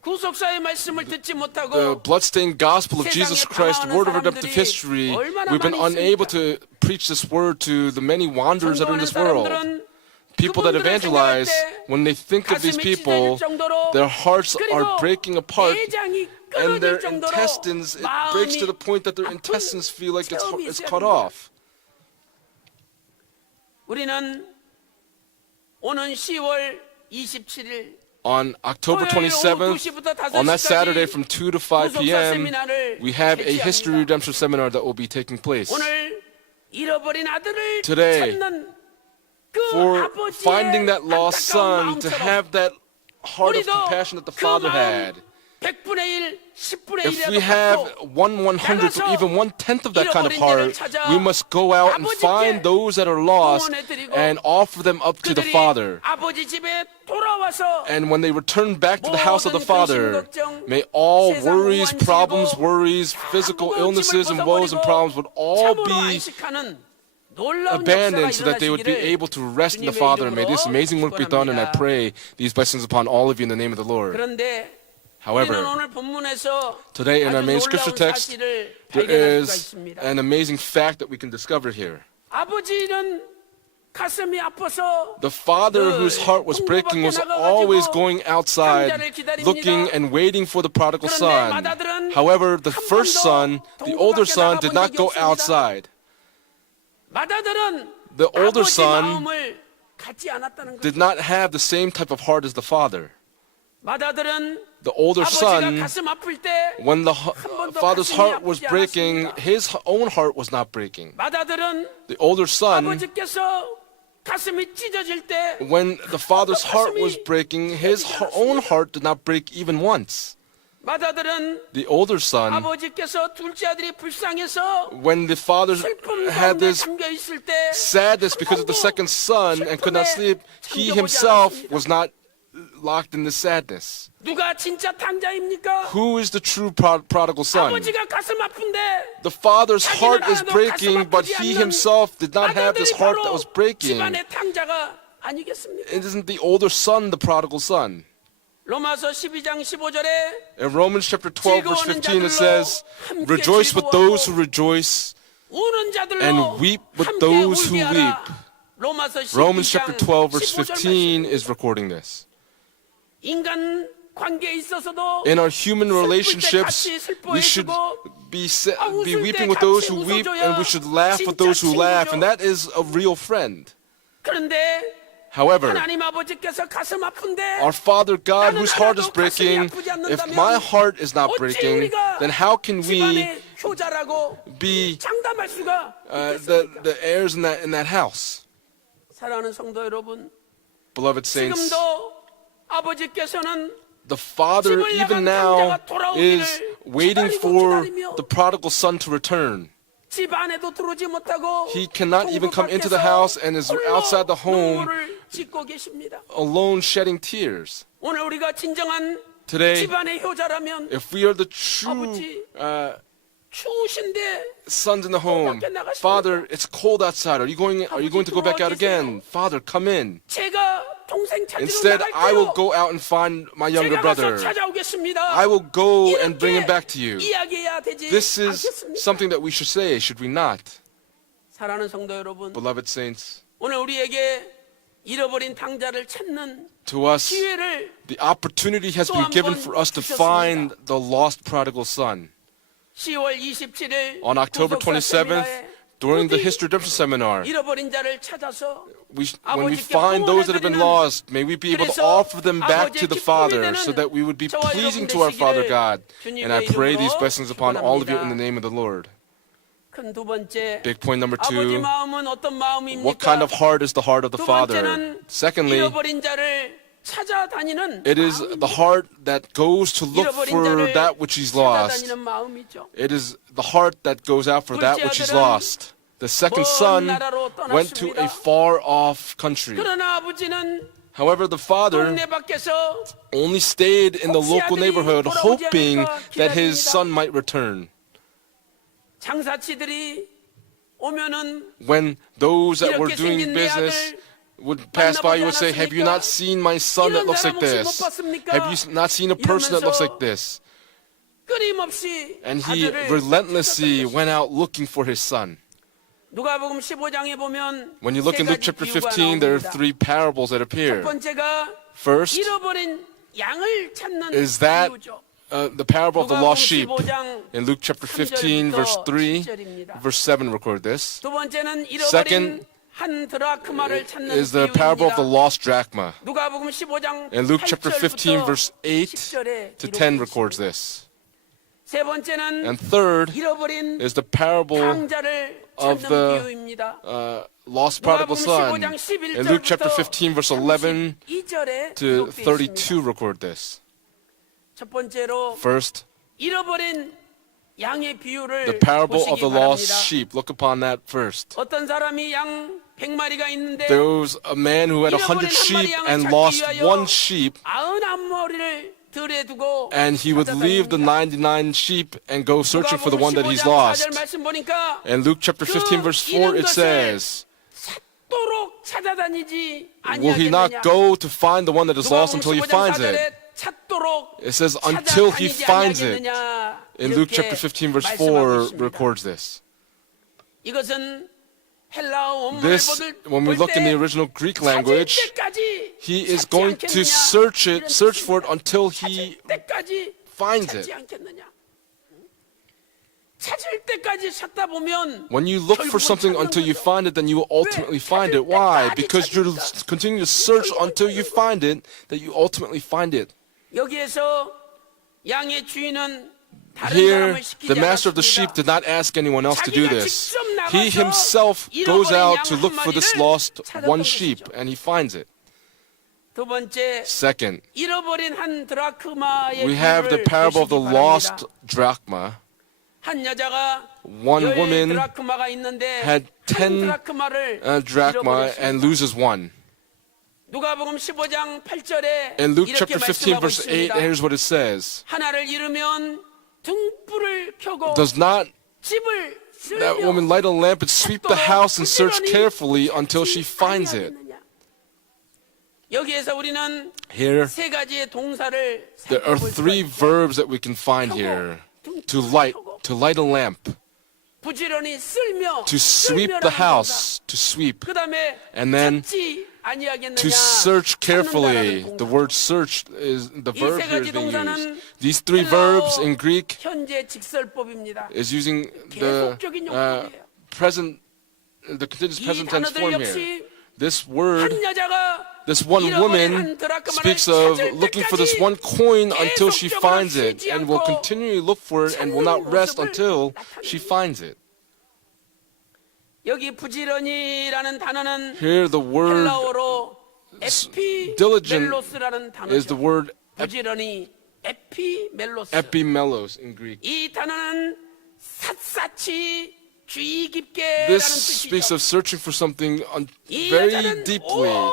구속사의 말씀을 듣지 the 못하고 bloodstained gospel of Jesus Christ, the word of redemptive history, we've been unable to preach this word to the many wanderers that are in this world. People that evangelize, when they think of these people, their hearts are breaking apart, and their intestines, it breaks to the point that their intestines feel like it's cut off. 우리는 오는 10월 27일 On October 27th, on that Saturday from 2 to 5 p.m., we have a history redemption seminar that will be taking place. 오늘 잃어버린 아들을 Today, 찾는 그 For 아버지의 finding that lost son, 안타까운 to 마음처럼 have that heart of 우리도 compassion that the 그 father 마음 had. 100분의 1, 10분의 If we 1이라도 have 갖고 1/100th or even 1/10 of that kind of heart, we must go out and find those that are lost and offer them up to the 그들이 Father. 아버지 집에 돌아와서 And when they return back to the house of the Father, may all worries, problems, worries, physical illnesses and woes and problems would all 참으로 be 안식하는 놀라운 abandoned 역사가 so that they would be 일어나시기를 able to rest in the 주님의 Father. And may 이름으로 this amazing work be done, and I 축원합니다. pray these blessings upon all of you in the name of the Lord. 그런데 However, 우리는 오늘 본문에서 today in our main 아주 scripture 놀라운 text, 사실을 there 발견할 수가 is 있습니다. an amazing fact that we can discover here. 아버지는 가슴이 아파서 The father whose heart was breaking was always going outside, looking and waiting for the prodigal son. However, the first son, the older son, did not go outside. 맏아들은 The older 아버지 son 마음을 갖지 않았다는 did 거죠. not have the same type of heart as the father. 맏아들은 The older 아버지가 son, 가슴 아플 때 when the father's heart was breaking, his own heart was not breaking. 맏아들은 The older son, 아버지께서 가슴이 찢어질 때 when the father's heart was breaking, his own heart did not break even once. 맏아들은 The older son, 아버지께서 둘째 아들이 불쌍해서 when the father 슬픔 had 가운데 this 잠겨 있을 때 sadness because of the second son and could not sleep, he himself was not locked in the sadness. 누가 진짜 탕자입니까? Who is the true prodigal son? 아버지가 가슴 아픈데 The father's heart is 자기는 breaking, 가슴 but 아프지 he 않는 himself did not have this 맏아들이 heart that 바로 was breaking. 집안의 탕자가 아니겠습니까? It isn't the older son, the prodigal son. 로마서 12장 15절에 In Romans chapter 12, verse 15, it says, "Rejoice with those who rejoice, 우는 자들로 and weep with 함께 those who 울게 하라. weep." 로마서 Romans 12장 chapter 12, verse 15절 15 말씀. is recording this. 인간 관계에 있어서도 In our human relationships, 슬플 때 같이 we should 슬퍼해주고 be 웃을 때 weeping with those 같이 who weep, 웃어줘야 and we should laugh with 진짜 those who laugh, and 친구죠. that is a real friend. 그런데 However, 하나님 아버지께서 가슴 아픈데 our Father God, 나는 whose heart is 하나도 가슴이 breaking, 아프지 if 않는다면 my heart is not 어찌 breaking, 우리가 then how can we 집안의 효자라고 be 장담할 수가 the 있겠습니까? heirs in that house? 사랑하는 성도 여러분, Beloved saints, 지금도 아버지께서는 the Father 집을 even 나간 now 탕자가 돌아오기를 is waiting for 기다리며 the prodigal son to return. 집 안에도 들어오지 못하고 He cannot even come into the 밖에서 house and is 홀로 outside the home 눈물을 짓고 계십니다. alone shedding tears. 오늘 우리가 진정한 Today, 집안의 효자라면 if we are the true 아버지, 추우신데 sons in the home, Father, it's cold outside. Are you going to go back out again? Father, come in. 제가 동생 찾으러 Instead, I will 나갈게요. go out and find my younger 제가 가서 brother. 찾아오겠습니다. I will go and bring him 이렇게 back to you. 이야기해야 되지 This is 않겠습니까? something that we should say, should we not? 사랑하는 성도 여러분, Beloved saints, 오늘 우리에게 잃어버린 탕자를 찾는 to us, 기회를 the opportunity has been given for us to find the lost prodigal son. 10월 27일 On October 27th, during the History Redemption Seminar, 잃어버린 자를 찾아서 when we find those that have been lost, may we be able to offer them back to the Father so that we would be pleasing to our Father God. And I pray these blessings upon all of you in the name of the Lord. 큰 두 번째, Big point number 아버지 2, 마음은 어떤 마음입니까? what kind of heart is the heart of the 두 Father? 번째는 Secondly, 잃어버린 자를 찾아다니는 it is 마음입니다. the heart that goes to look 잃어버린 for 자를 that which is lost. 찾아다니는 마음이죠. It is the heart that goes out for that which is lost. The second son went to a far off country. 그러나 아버지는 However, the father 동네 밖에서 only stayed in the local neighborhood hoping that his son might return. 장사치들이 오면은 When those that were 이렇게 doing 생긴 내 business 아들 would pass by, you would say, 만나보지 "Have you not 않았습니까? seen my son that 이런 looks like 사람 혹시 못 this? 봤습니까? Have you not seen a person that looks 이러면서 like this?" 끊임없이 And he 아들을 relentlessly 찾았던 went out looking for his son. 누가복음 15장에 보면 When you look 세 in Luke 가지 chapter 비유가 15, there are 나옵니다. three parables that 첫 appear. 번째가 First 잃어버린 양을 찾는 is that 비유죠. the parable of the lost sheep. 누가복음 15장 In Luke chapter 15, verse 3, 7절입니다. verse 7 record this. 두 번째는 Second 잃어버린 한 드라크마를 찾는 Is the parable of the 비유입니다. lost drachma. 누가복음 15장 And Luke chapter 15, 8절부터 verse 8 10절에 to 10 기록되어 records 있습니다. this. 세 번째는 And third 잃어버린 is the parable 탕자를 of 찾는 the 비유입니다. lost prodigal son. 누가복음 15장 In Luke chapter 11절부터 15, verse 11 32절에 to 기록되어 32 있습니다. record this. 첫 번째로 First, 잃어버린 양의 비유를 the parable of 보시기 the lost 바랍니다. sheep. Look upon that first. 어떤 사람이 양 100마리가 있는데 There was a man who had 100 sheep and lost one sheep, 99마리를 들에 두고 and he would leave the 99 sheep and go searching for the one that he's 15장 lost. 4절 말씀 보니까 And Luke chapter 15, verse 4, it says, 또록 찾아다니지 "Will he not 아니하겠느냐. go to find the one that is lost until he finds it?" 찾도록 It says until he 찾아다니지 finds it. 아니하겠느냐 In Luke 이렇게 chapter 15 verse 말씀하고 4 있습니다. records this. 이것은 헬라어 원문을 This, when we look in the original Greek language, he is going to search for it until he finds it. 찾을 때까지 찾다 보면 When you look for something until you find it, then you will ultimately find it. Why? Because you're continuing to search until you find it, that you ultimately find it. 여기에서 양의 주인은 다른 Here, 사람을 the 시키지 master of the sheep 않았습니다. did not ask anyone else to do 자기가 this. 직접 나가서 He himself goes out to 잃어버린 look 양 for this 한 lost 마리를 one 찾았던 sheep, 것이죠. and he finds it. 두 번째, Second, 잃어버린 한 드라크마의 we have the 비유를 parable of the 보시기 lost 바랍니다. drachma. 한 여자가 One 10 woman 드라크마가 있는데 had 한 10 드라크마를 drachma and 잃어버렸습니다. loses one. 누가복음 15장 8절에 In Luke 이렇게 chapter 15 말씀하고 verse 8, 있습니다. here's what it says. 하나를 잃으면 등불을 켜고 Does not 집을 that 쓸며 woman light a lamp and sweep the house and search carefully until she finds it? 여기에서 우리는 Here, 세 가지의 동사를 there are 살펴볼 수가 three 있죠. verbs that we can find here. To light a lamp, 부지런히 쓸며 to sweep 쓸며라는 the house, to sweep, 그다음에 and then 찾지 아니하겠느냐 to search carefully. 찾는다라는 The 동사. word search is the 이 verb 세 here 가지 is being 동사는 used. These three verbs in Greek 현재 직설법입니다. is using the 계속적인 용법이에요. present, the continuous 이 present tense 단어들 form 역시 here. This word, 한 여자가 this one 잃어버린 woman 한 드라크마를 speaks of 찾을 looking for this 때까지 one coin until she 계속적으로 finds it, 쉬지 and will 않고 continually look for it and will not 찾는 rest 모습을 until 나타냅니다. she finds it. 여기 부지런히라는 단어는 Here, the word 헬라어로 diligent 에피멜로스라는 is the 단어죠. word 부지런히 에피멜로스. epimelos in Greek. 이 단어는 샅샅이 주의 깊게라는 This speaks 뜻이죠. of searching for something 이 very 여자는 deeply. 온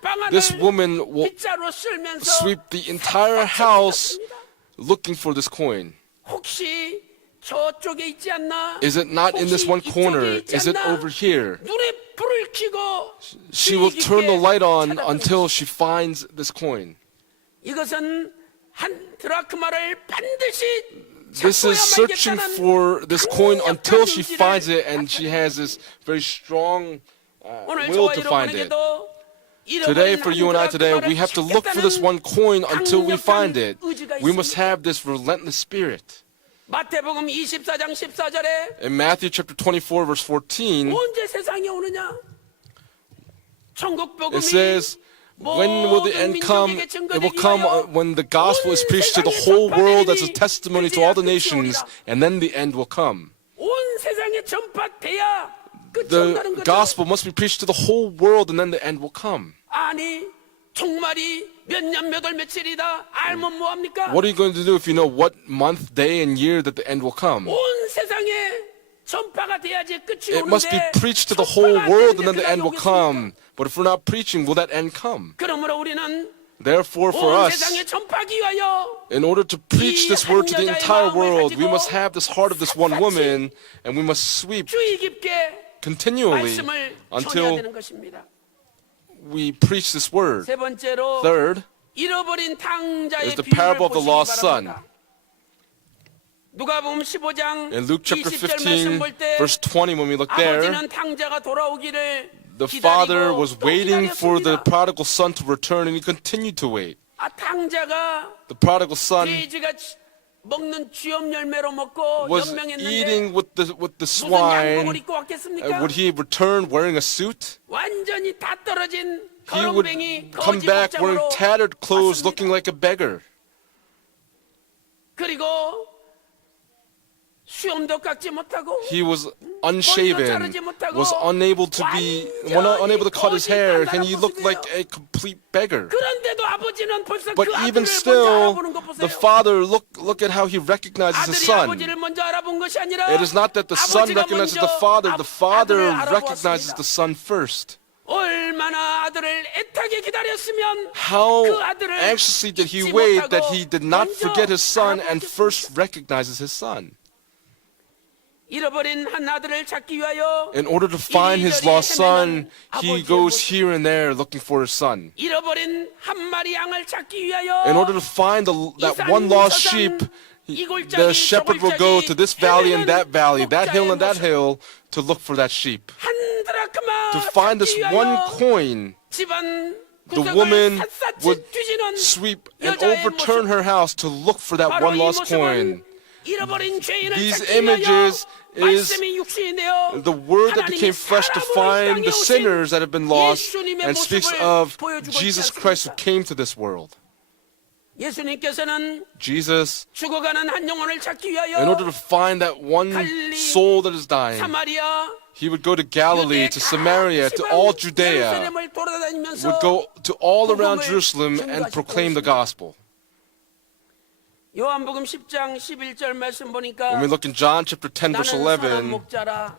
방안을 This woman will 빗자루 쓸면서 sweep the entire house looking for this coin. 혹시 저쪽에 있지 않나? Is it not in this one corner? Is it over here? 눈에 불을 켜고 She will turn the light on until she finds this coin. 이것은 한 드라크마를 반드시 This is searching for this coin until she finds it, and she has this very strong 오늘 will 저와 to find it. 여러분에게도 Today, for you and I today, we have to look for this one coin until we find it. We must have this relentless spirit. 마태복음 24장 14절에 In Matthew chapter 24, verse 14, 언제 세상에 오느냐? 천국 복음이 it says, when will the end come? It will come when the gospel is preached to the whole world as a testimony to all the nations, and then the end will come. 온 세상에 전파돼야 끝이 The 온다는 거죠. gospel must be preached to the whole world, and then the end will come. 아니 종말이 몇 년 몇 월 며칠이다 알면 뭐합니까? What are you going to do if you know what month, day, and year that the end will come? 온 세상에 전파가 돼야지 끝이 It must be 오는데 preached to the whole 전파가 안 world, 되는데 and then the 그다음 end will 오겠습니까? come. But if we're not preaching, will that end come? 그러므로 우리는 Therefore, for 온 us, 세상에 전파하기 위하여 in order to preach this word to the entire world, we must have this heart of this one woman, and we must sweep 주의 깊게 continually 말씀을 전해야 until 되는 것입니다. we preach this word. 세 번째로 Third 잃어버린 탕자의 is the 비유를 parable of the 보시기 lost son. 바랍니다. 누가복음 15장 In Luke chapter 20절 말씀 15, 볼 때 verse 20, when we look there, 아버지는 탕자가 돌아오기를 the father 기다리고 was 또 waiting for the 기다렸습니다. prodigal son to return, and he continued to wait. 아 탕자가 The prodigal son 돼지가 먹는 쥐염 열매로 먹고 was 연명했는데 eating with the 무슨 swine. 양복을 입고 왔겠습니까? Would he return wearing a suit? 완전히 다 떨어진 He would 거렁뱅이 come 거지 back wearing 복장으로 tattered clothes, 왔습니다. looking like a beggar. 그리고 수염도 깎지 못하고 He was unshaven, was unable to cut his hair, and he looked like a complete beggar. 그런데도 아버지는 벌써 But 그 even 아들을 먼저 still, 알아보는 거 the 보세요. father, look at how he recognizes his 아들이 son. 아버지를 먼저 알아본 것이 아니라 It is not that the son 아버지가 recognizes 먼저 the father 아들을 recognizes 알아보았습니다. the son first. 얼마나 아들을 애타게 기다렸으면 How 그 아들을 anxiously did he 잊지 wait 못하고 that he did not 먼저 forget his son and 알아보았겠습니까? first recognizes his son. 잃어버린 한 아들을 찾기 위하여 In order to find his lost son, he goes here and there looking for his son. 잃어버린 한 마리 양을 찾기 위하여 In order to find that one lost sheep, the shepherd will go to this valley and that valley, that hill and that hill, to look for that sheep. 한 드라크마 To find this 찾기 one 위하여 coin, 집안 the 구석을 woman 샅샅이 would 뒤지는 sweep and 여자의 overturn 모습. her house to look for that 바로 one 이 lost 모습은 coin. 잃어버린 죄인을 These 찾기 위하여 images is 말씀이 육신이 되어 The word that 하나님이 became flesh to 사람으로 find 이 the 땅에 오신 sinners that have been lost 예수님의 and speaks 모습을 of 보여주고 Jesus 있지 Christ who 않습니까? came to this world. 예수님께서는 Jesus, 죽어가는 한 영혼을 찾기 in 위하여 order to find that one soul that is dying, 사마리아 he would go to Galilee, to Samaria, to all Judea, 예루살렘을 돌아다니면서 would go to all around 복음을 Jerusalem and proclaim the gospel. 요한복음 10장 11절 말씀 보니까 When we look in John chapter 10 verse 나는 선한 11, 목자라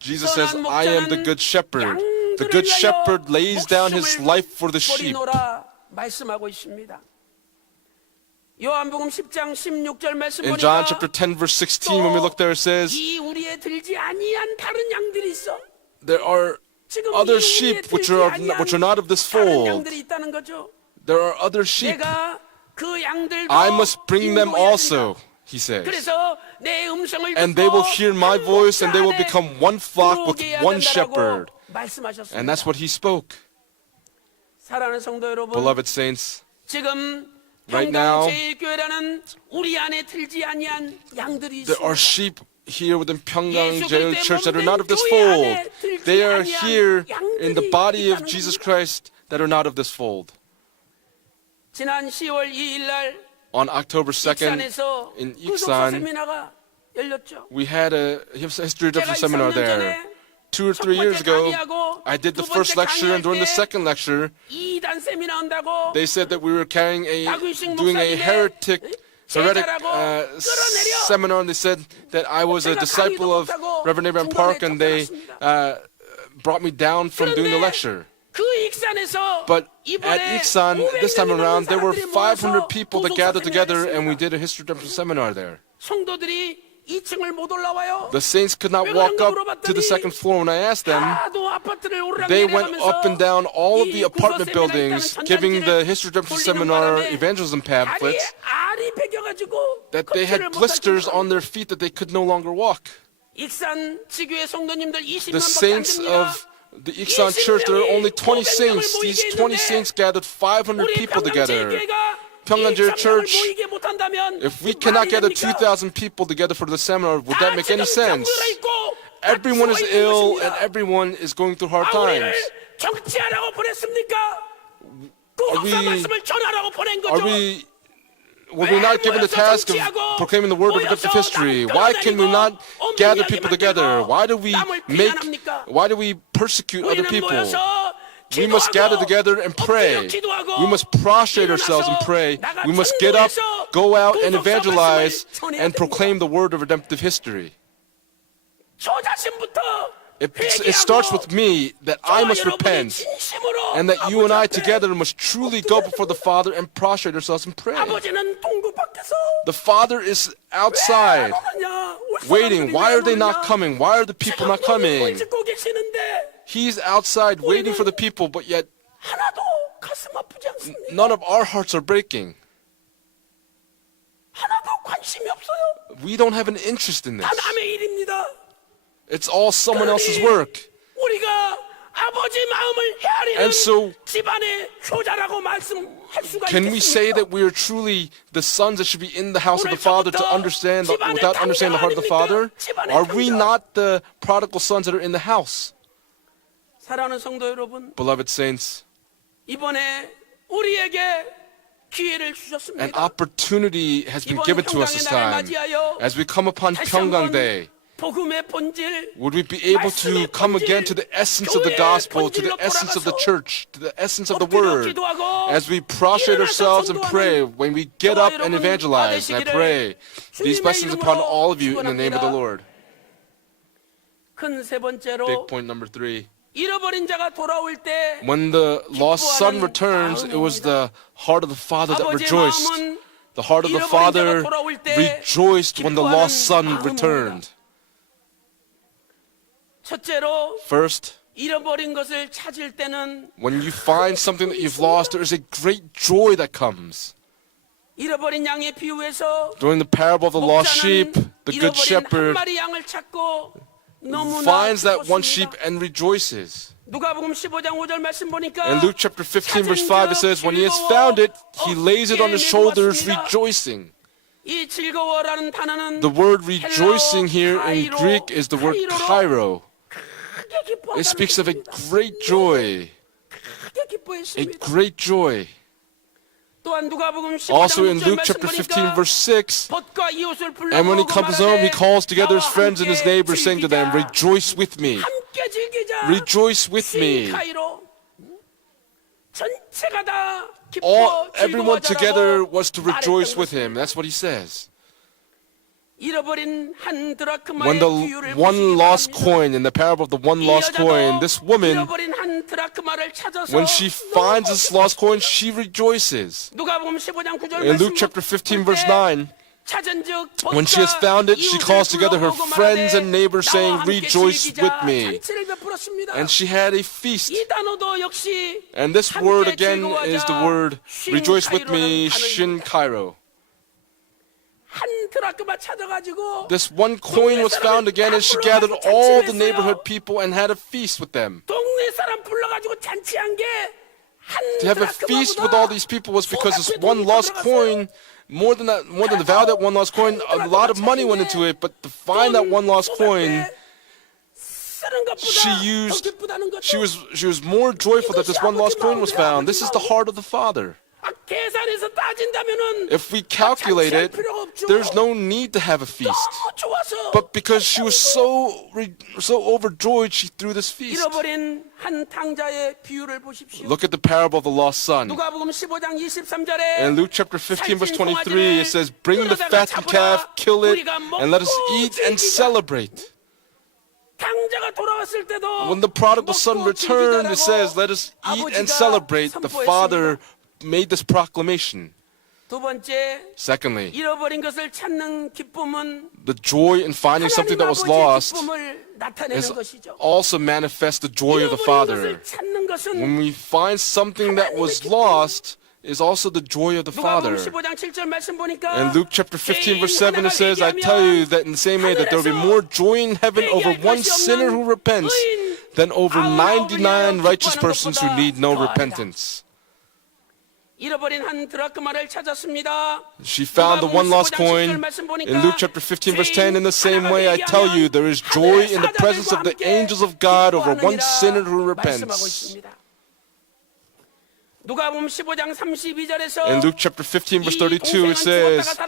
Jesus says, I am the good shepherd. The good shepherd lays down his life for the sheep. 버리노라 말씀하고 있습니다. 요한복음 10장 16절 말씀 In John 보니까 chapter 10 verse 16, when we look there, it says, 이 우리에 들지 아니한 다른 양들이 있어. there are 지금 other 이 우리에 sheep which 들지 are 아니한 not of this 다른 fold. 양들이 있다는 거죠. There are other sheep. 내가 그 양들도 I must bring them 인도해야 also, 된다. he says. 그래서 내 음성을 And they will 듣고 hear my 한 voice and they will 목자 become 안에 one flock with 들어오게 해야 one 된다라고 shepherd. 말씀하셨습니다. And that's what he spoke. 사랑하는 성도 여러분, Beloved saints, 지금 Right now, 평강제일교회라는 우리 안에 들지 아니한 양들이 there are 있습니다. sheep here within Pyongyang 예수 Jail 그리스도의 Church that are 몸된 not of this 교회 fold. 안에 들지 They are 아니한 here in the 양들이 body of 있다는 Jesus 겁니다. Christ that are not of this fold. 지난 10월 2일 날 On October 2nd, 익산에서 in 구속사 Iksan, 세미나가 열렸죠. we had a history 제가 redemption seminar 2-3년 there. 전에 2 or 3 years ago, I did the first lecture, and during the second lecture, 2단 세미나 한다고 they said that we were doing a 목사님의 heretic 제자라고 끌어내려 seminar, and they said that I was a 제가 disciple of 강의도 못하고 Reverend Abraham 중간에 Park, and they 쫓겨났습니다. brought me down from doing the 그런데 lecture. 그 익산에서 But at 이번에 Iksan, this time 500명이 around, there were 넘는 500 사람들이 people that 모여서 gathered together, 구속사 and we 세미나를 did a history redemption seminar there. 성도들이 2층을 못 올라와요. The saints could not walk up to the second floor. When I asked them, 하도 아파트를 they went 오르락내리하면서 up and down all of the 이 apartment 구속 세미나에 buildings, 있다는 giving the 전단지를 history redemption 돌리는 seminar 바람에 evangelism 다리에 pamphlets, 알이 베겨가지고 that they 걷지를 had 못할 blisters 정도로 on their feet that they could no longer walk. 익산 지교회 성도님들 The 20명밖에 안 saints 됩니다. of the Iksan church, there are only 20 saints. These 20 saints gathered 500 우리 people together. 평강제일교회가 평강제일 2,000명을 Church, 모이게 못한다면 If we 말이 cannot gather 됩니까? 2,000 people together for the seminar, would that 다 make any 지금 sense? 병들어 있고 다 Everyone is 죽어 있는 ill 것입니다. and everyone is going through hard 우리를 times. 정치하라고 보냈습니까? 그 Are 역사 we- 말씀을 전하라고 보낸 Are 거죠. were we not given the task of proclaiming the word of redemptive history? Why can we not gather people together? Why do we persecute other 우리는 people? 모여서 We must gather 기도하고, together and pray. 엎드려 기도하고, We must prostrate ourselves and pray. 나가 We must get up, 전도해서 go out and 구속사 evangelize 말씀을 전해야 and 됩니다. proclaim the word of redemptive history. 저 자신부터 It starts with me that I must repent, and that you and I together must truly go before the Father and prostrate ourselves and pray. 아버지는 동구 밖에서 The Father is outside, waiting. Why are they not coming? Why are the people not coming? 짓고 계시는데 He's outside waiting for the people, but yet 하나도 가슴 아프지 않습니다. none of our hearts are breaking. 하나도 관심이 없어요. We don't have an interest in this. 다 남의 일입니다. It's all someone else's work. 우리가 아버지 마음을 헤아리는 And so, 집안의 효자라고 말씀할 수가 can we say 있겠습니까? that we are truly the sons that should be in the house of the Father to understand without understanding the heart of the Father? Are we not the prodigal sons that are in the house? 사랑하는 성도 여러분, Beloved saints, 이번에 우리에게 기회를 an 주셨습니다. opportunity has been 이번 given to us this 평강의 날을 time. 맞이하여 As we come upon 다시 Pyongyang 한번 Day, 복음의 본질, would we be able to come again to the essence of the gospel, to the essence of the church, to the essence of the word, as we prostrate ourselves and pray, when we get up and evangelize? And I pray these blessings upon all of you in the name of the Lord. 큰 세 번째로 Big point number 3. 잃어버린 자가 돌아올 때 When the lost son returns, it was the heart of the Father that 아버지의 rejoiced. 마음은 The heart of the 잃어버린 Father 자가 돌아올 때 rejoiced when the lost son 기뻐하는 returned. 첫째로 First, 잃어버린 것을 찾을 때는 when you find something that you've lost, there is a great joy that comes. 잃어버린 양의 비유에서 During the parable of the lost sheep, 목자는 the good 잃어버린 한 shepherd 마리 양을 찾고 너무나 finds that one 기뻤습니다. sheep and rejoices. 누가복음 15장 5절 말씀 보니까 In Luke chapter 15 verse 5 it says, when he has found it, he lays it on his shoulders rejoicing. 이 즐거워라는 단어는 The word rejoicing here in Greek is the word kairo. 크게 It speaks of a 기뻐하다는 great joy. 크게 A 기뻐했습니다. great joy. 또한 누가복음 15장 Also in 6절 Luke 말씀 chapter 15 보니까 verse 6, 벗과 이웃을 and when he 불러모으고 comes home, he 말하되 calls together his 나와 friends and his 함께 neighbors, saying to them, 즐기자. rejoice with me. 함께 즐기자. Rejoice with me. 신카이로 전체가 다 All, 기뻐 everyone together 즐거워하자라고 was to rejoice 말했던 with him. 것입니다. That's what he says. 잃어버린 한 드라크마의 When the 비유를 one 보시기 lost 바랍니다. coin, in the parable of the one 이 lost coin, 여자도 this woman, 잃어버린 한 드라크마를 찾아서 when she finds 너무 this lost coin, she rejoices. 누가복음 15장 9절 In Luke chapter 15 verse 9, 찾은즉 when she has found it, she calls together her friends and neighbors, saying, rejoice with me. 잔치를 베풀었습니다. And she had a feast. 이 단어도 역시 And this 함께 word again 즐거워하자, is the word rejoice with me, 신카이로라는 shin 단어입니다. kairo. 한 드라크마 찾아가지고 This one coin was found again, and she gathered all the neighborhood people and had a feast with them. 동네 사람 불러가지고 잔치한 게 한 To have a feast with all these people was because this one lost coin, more than the value of that one lost coin, a lot of money went into it. But to find that one lost coin, she was more joyful that this one lost coin was found. This is the heart of the Father. 계산해서 따진다면은 If we calculate it, there's no need to have a feast. 너무 좋아서 But because she was so overjoyed, she threw this feast. 잃어버린 한 탕자의 비유를 보십시오. Look at the parable of the lost son. 누가복음 15장 23절에 In Luke chapter 15 verse 23, it says, bring the fattened calf, kill it, and let us eat and celebrate. 탕자가 돌아왔을 때도 When the prodigal son 먹고 returned, it 즐기자라고 says, let us eat and 아버지가 celebrate. The 선포했습니다. father made this proclamation. 두 번째, Secondly, 잃어버린 것을 찾는 기쁨은 the joy in finding something that was lost 기쁨을 나타내는 is 것이죠. also manifests the joy of the 잃어버린 Father. 것을 찾는 것은 When we find something that was lost, is also the joy of the 누가복음 Father. 15장 7절 말씀 보니까 In Luke chapter 15 verse 7 it says, I tell you that in the same way that there will be more joy in heaven over one sinner who repents than over 99 righteous persons who need no repentance. 잃어버린 한 드라크마를 찾았습니다. She found the one lost coin. In Luke chapter 15 verse 10, in the same way I tell you, there is joy in the presence of the angels of God over one sinner who repents. 누가복음 15장 32절에서 In Luke chapter 15 verse 32 it says,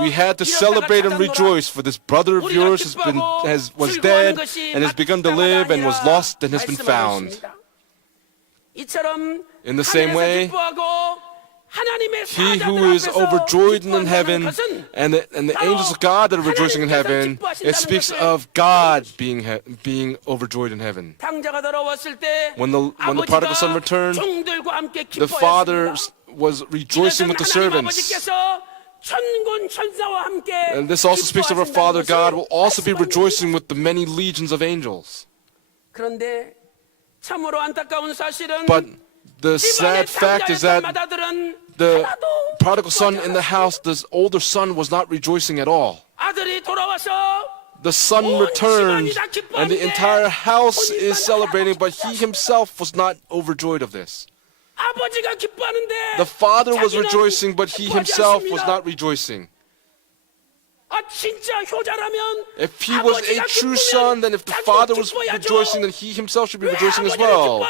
we had to celebrate and rejoice, for this brother of yours was dead and has begun to live and was lost and has been found. In the same way, he who is overjoyed in heaven and the angels of God that are rejoicing in heaven, it speaks of God being overjoyed in heaven. When the prodigal son returned, the father was rejoicing with the servants. And this also speaks of our Father God will also be rejoicing with the many legions of angels. 그런데 참으로 안타까운 사실은 But the sad fact is that the prodigal son in the house, the older son, was not rejoicing at all. 아들이 돌아와서 The son returned, and the entire house is celebrating, but he himself was not overjoyed of this. 아버지가 기뻐하는데 The father was 자기는 rejoicing, but he 기뻐하지 himself was 않습니다. not rejoicing. 아 진짜 효자라면 If he was a true son, then if the father was rejoicing, then he himself should be rejoicing as well.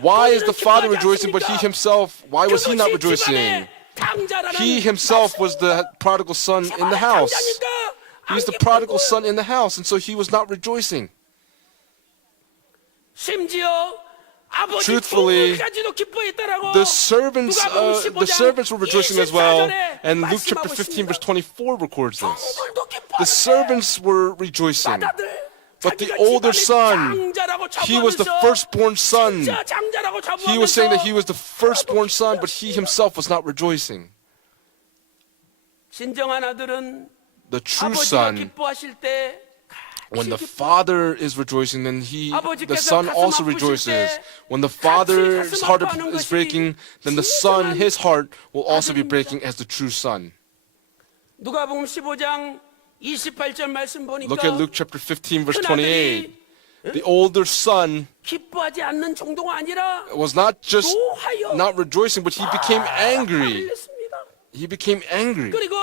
Why is the father rejoicing, but he himself, why was he not rejoicing? He himself was the prodigal son in the house. He's the prodigal son in the house, and so he was not rejoicing. Truthfully, the servants were rejoicing as well, and Luke chapter 15 verse 24 records this. The servants were rejoicing, but the older son, he was the firstborn son. He was saying that he was the firstborn son, but he himself was not rejoicing. 진정한 아들은 The true 아버지가 son, 기뻐하실 때 When the 기뻐. father is rejoicing, then the 아버지께서 son 가슴 also 아프실 rejoices. 때 When the 같이 father's 가슴 heart 아파하는 is 것이 breaking, then the son, 진정한 his heart, will also be 아들입니다. breaking as the true son. 누가복음 15장 28절 말씀 보니까 Look at Luke chapter 15, verse 큰아들이 28. The older son 기뻐하지 않는 정도가 아니라 was not just 노하여 not rejoicing, but he became angry. 화를 냈습니다. He became angry. 그리고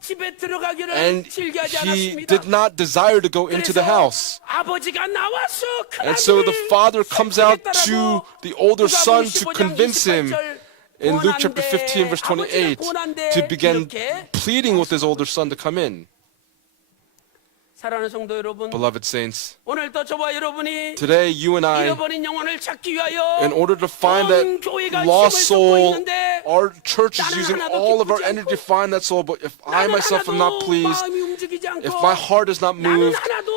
집에 들어가기를 And 즐겨하지 he 않았습니다. did not desire to go into the 그래서 house. 아버지가 나와서 And so the father comes out to the older son to 누가복음 15장 convince him 28절 in Luke chapter 15, verse 28, to begin pleading with his older son to come in. 사랑하는 성도 여러분, Beloved saints, 오늘도 저와 여러분이 today you and I, 잃어버린 영혼을 찾기 위하여 in order to find that 온 교회가 lost 힘을 쏟고 soul, 있는데 our church is 나는 using 하나도 all of our 기쁘지 energy to 않고, find that soul, but if I 나는 myself am 하나도 not pleased, 마음이 움직이지 않고 if my heart is not 나는 moved, 하나도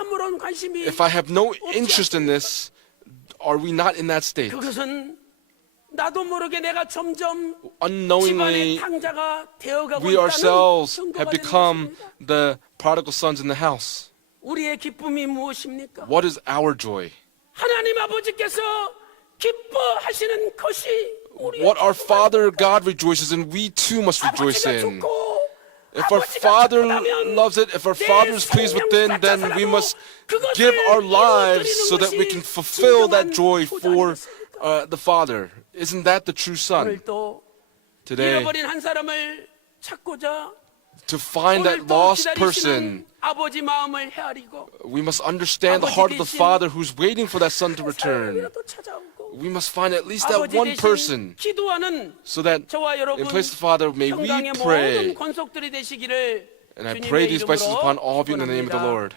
아무런 관심이 if I have no 없지 interest in this, are we not in that state? 그것은 나도 모르게 내가 점점 집안의 Unknowingly, 탕자가 되어가고 we 있다는 ourselves 증거가 have 되는 become 것입니다. the prodigal sons in the house. 우리의 기쁨이 무엇입니까? What is our joy? 하나님 아버지께서 기뻐하시는 것이 우리의 What our 기쁨 Father 아닙니까? God rejoices in, we too must rejoice 아버지가 in. 좋고 If our 아버지가 Father 기쁘다면 loves it, if our 내 Father is pleased with it, 생명 then we 자체라도 must 그것을 give our lives 이루어드리는 so that we 것이 can fulfill that 진정한 joy 효자 for 아니겠습니까? the Father. Isn't that the true Son? 오늘도 Today, 잃어버린 한 사람을 찾고자 to find that 오늘도 lost 기다리시는 person, 아버지 마음을 헤아리고 we must understand the heart of the Father who's waiting for that Son to return. 사람이라도 찾아오고 We must find at least that 아버지 one 대신 person 기도하는 so that 저와 여러분 in place of the Father, may we 평강의 pray. 모든 권속들이 되시기를 And I pray 주님의 these blessings upon 이름으로 all of you in the name of the 축원합니다. Lord.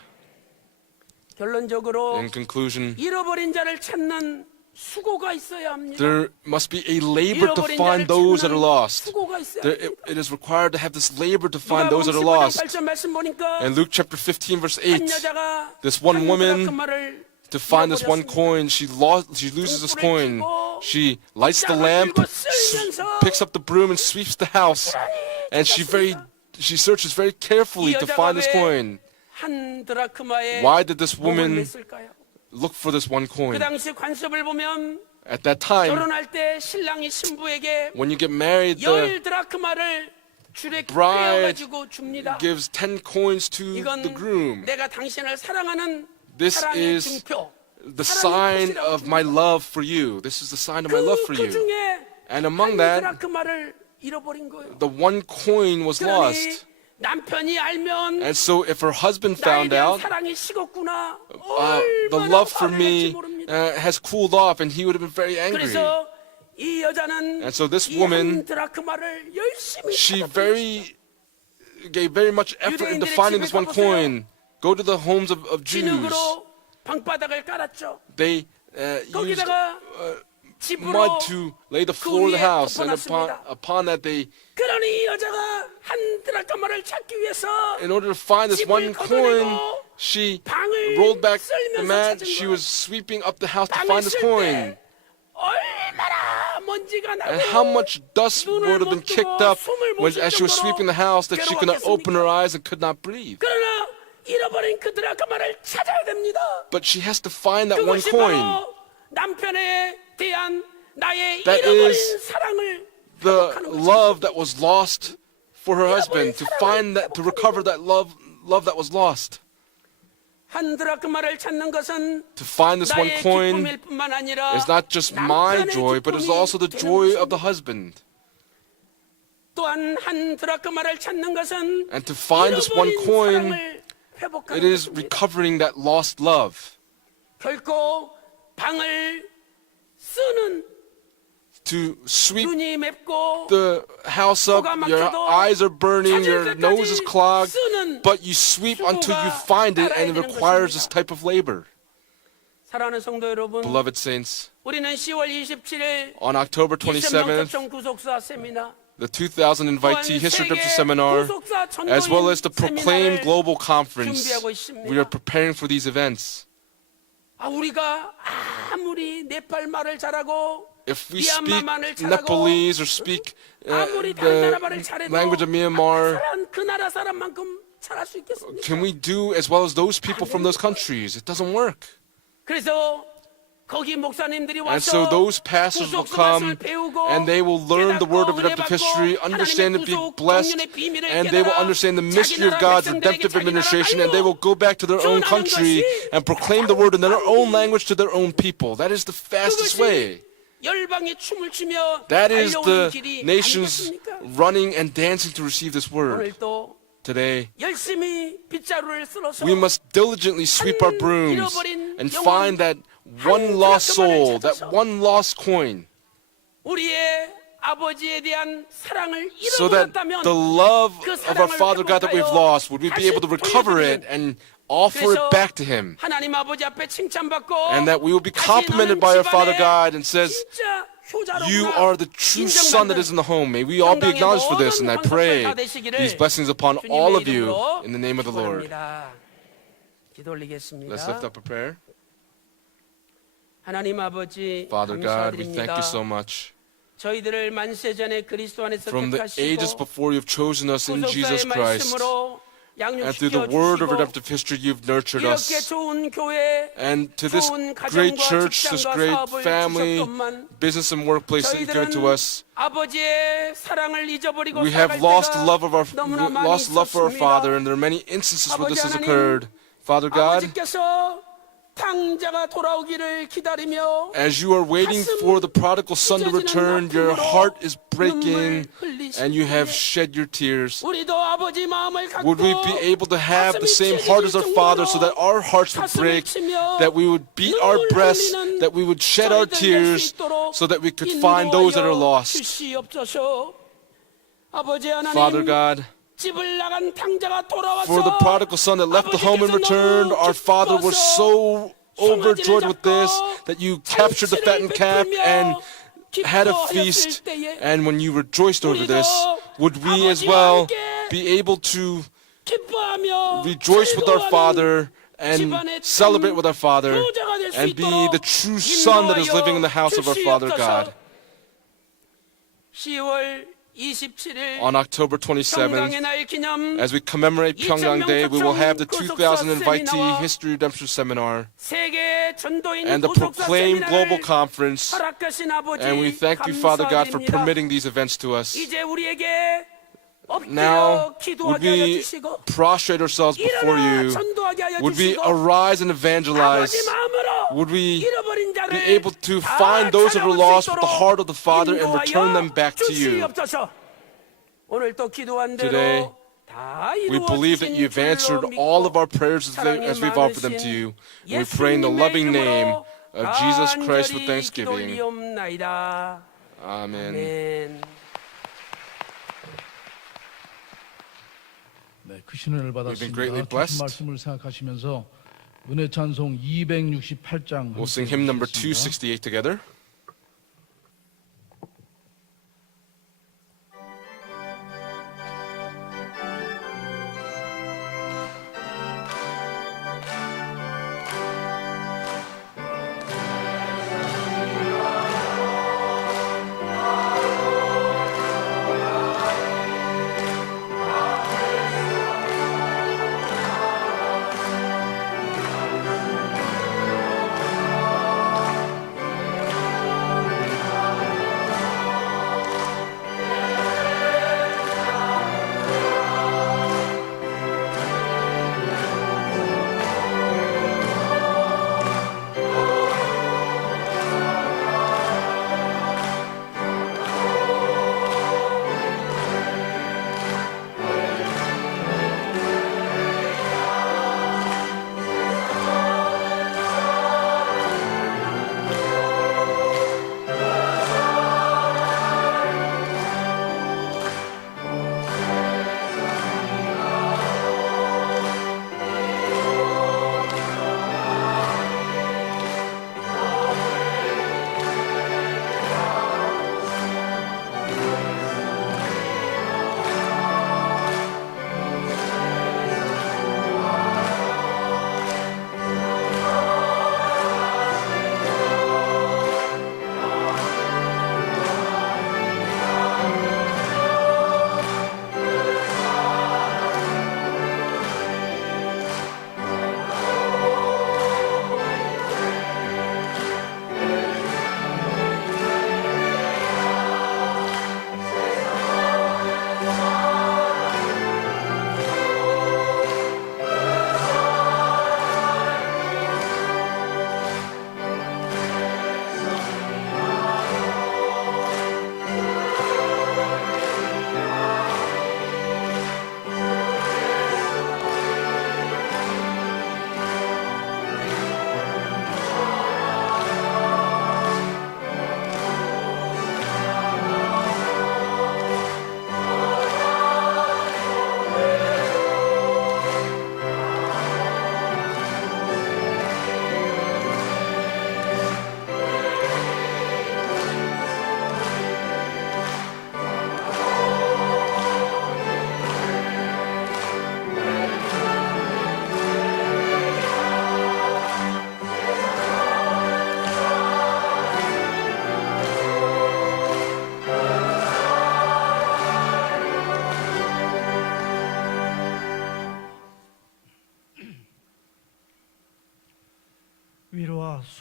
결론적으로 In conclusion, 잃어버린 자를 찾는 수고가 있어야 합니다. there must be a labor to 잃어버린 find 자를 those that are 찾는 lost. 수고가 있어야 There, 합니다. it is required to have this labor to find those that are 누가복음 15장 lost. 8절 말씀 보니까 In Luke chapter 15, verse 한 8, 여자가 this one 한 woman, 드라크마를 to find this one 잃어버렸습니다. coin, she loses this coin. She lights the lamp, picks up the broom, and sweeps the house. And she searches very carefully to find this coin. 한 드라크마에 Why did this 몸을 woman 맸을까요? look for this one 그 coin? 당시 관습을 보면 At that time, 결혼할 때 신랑이 신부에게 when you get married, the 10 드라크마를 줄에 bride 꿰어가지고 줍니다. gives 10 coins to 이건 the groom. 내가 당신을 사랑하는 This 사랑의 is 증표. the 사랑의 sign 표시라고 of my love for you. This is the sign of my love for 그 you. 중에 And 한 among that, 드라크마를 잃어버린 거예요. the one coin was 그러니 lost. 남편이 알면 And so if her husband 나에 found 대한 out, 사랑이 식었구나. the 얼마나 love for 화를 me 낼지 모릅니다. has cooled off, and he would have been very angry. 그래서 이 여자는 And so this 이 woman, 한 드라크마를 열심히 she 찾아보냈습니다. gave very much effort into finding this one coin. Go to the homes of Jews. 진흙으로 방바닥을 깔았죠. They used 거기다가 집으로 mud to lay the floor of the 위에 house, and 덮어놨습니다. upon that they, 그러니 이 여자가 한 드라크마를 찾기 위해서 in order to find this 집을 one coin, 걷어내고 she 방을 rolled back 쓸면서 the mat. 찾은 She 거예요. was sweeping up the house to 방을 find this 쓸 coin. 때 얼마나 먼지가 And how 나고 much dust would have been kicked up as she was sweeping the house that she could not open her eyes and could not breathe. 그러나 잃어버린 그 드라크마를 찾아야 됩니다. But she has to find that one 그것이 coin. 바로 남편에 대한 나의 That 잃어버린 is 사랑을 The 회복하는 것입니다. love that was lost for her husband, to find that, to recover that love that was lost. 한 드라크마를 찾는 것은 To find this one 나의 coin 기쁨일 뿐만 아니라 is not just my 남편의 joy, but it's 기쁨이 also the 되는 joy of the 것입니다. husband. 또한 한 드라크마를 찾는 것은 And to find this one 잃어버린 coin, 사랑을 회복하는 it is 것입니다. recovering that lost love. 결코 방을 쓰는 To sweep 눈이 맵고 the house up, your eyes are burning, your nose is clogged, but you sweep until you find it, and it requires this type of labor. 사랑하는 성도 여러분, Beloved saints, 우리는 10월 27일 on October 27th 27th, 구속사 세미나 the 2000 invitee History Scripture Seminar, as well as the Proclaim Global Conference, we are preparing for these events. 우리가 아무리 네팔 말을 잘하고 If we 미얀마만을 speak 잘하고 Nepalese or speak 아무리 다른 나라 말을 the 잘해도 language of Myanmar, 그 나라 사람만큼 잘할 수 있겠습니까? Can we do as well as those people from those countries? It doesn't work. 그래서 거기 목사님들이 And so 와서 those pastors will 구속수 come 말씀을 배우고 and they will learn the word of 깨닫고 redemptive 은혜 history, 받고 understand and be 하나님의 구속 blessed, 경륜의 비밀을 and they will 깨달아 understand the mystery of 자기 나라 God's 백성들에게 redemptive 자기 나라 administration, and they 말로 will go back to their own 전하는 country 것이 and proclaim the word in their own language to their own people. That is the fastest way. 그것이 열방이 춤을 추며 That is 달려오는 the 길이 nations 아니겠습니까? running and dancing to receive this word. 오늘도 Today, 열심히 빗자루를 쓸어서 we must diligently sweep our brooms 잃어버린 and 영혼, find that one lost soul, that 찾아서 one lost coin, 우리의 아버지에 대한 사랑을 so that 잃어버렸다면 the love 그 of our 사랑을 Father God that we've 회복하여 lost, would we be able to 다시 recover it 돌려드리는 and offer it 그래서 back to Him? 하나님 아버지 앞에 칭찬받고 And that we will be 다시 complimented 너는 by our Father 집안에 God and says, 진짜 효자로구나 you are the true son that is in the home. May we all be acknowledged for this, and I pray these blessings upon all of you in the name of the Lord. 기도 올리겠습니다. Let's lift up a prayer. 하나님 아버지 Father God, we thank 감사드립니다. you so much. 저희들을 만세 전에 그리스도 안에서 From the ages 택하시고 before you've chosen us in Jesus 구속사의 Christ, 말씀으로 and through the 양육시켜 word of 주시고 redemptive history, you've nurtured 이렇게 us. 좋은 교회 And to this 좋은 great 가정과 church, this 직장과 great 사업을 family, 주셨건만 business and workplace that you've given to 저희들은 us, 아버지의 사랑을 잊어버리고 we have 살아갈 lost 때가 love of our 너무나 많이 lost love for our 있었습니다. Father, and there are many instances where this has 아버지 occurred. Father God, 아버지께서 탕자가 돌아오기를 기다리며 as you are waiting for the prodigal son to return, your heart is breaking and you have shed your tears. 우리도 아버지 마음을 갖고 Would we be able to have the same heart as our Father so that our hearts would break, that we would beat our breasts, that we would shed our tears so that we could find those that are lost? Father God, 집을 나간 탕자가 돌아와서 for the prodigal son that left the home and returned, our Father was so overjoyed with this that you captured the fattened calf and had a feast. And when you rejoiced over this, would we as well be able to rejoice with our Father and celebrate with our Father and be the true son that is living in the house of our Father God? 10월 27일 On October 27th, 평강의 날 기념 as we commemorate Pyongyang Day, we will have the 2000 invitee seminar, History Redemption Seminar 세계 전도인 and the 구속사 Proclaim Global 세미나를 Conference. 허락하신 아버지 And we thank you, Father God, for 감사드립니다. permitting these events to us. 이제 우리에게 Now, 엎드려 would 기도하게 하여 we 주시고 prostrate ourselves before 일어나 you? 전도하게 하여 Would we 주시고 arise and evangelize? 아버지 마음으로 Would we 잃어버린 be 자를 able to 다 find those that are 찾아올 수 lost with the 있도록 heart of the Father and return them 인도하여 back to you? 주시옵소서. 오늘 또 기도한 Today, 대로 다 We believe that you've answered all of our prayers as we've offered them to you. And we pray in the loving name of Jesus Christ with thanksgiving. 기도리옵나이다. Amen. 아멘. 네, 그 신은혜를 been greatly 받았습니다. blessed. 주신 말씀을 생각하시면서 은혜 찬송 268장 We'll sing hymn number 268 together.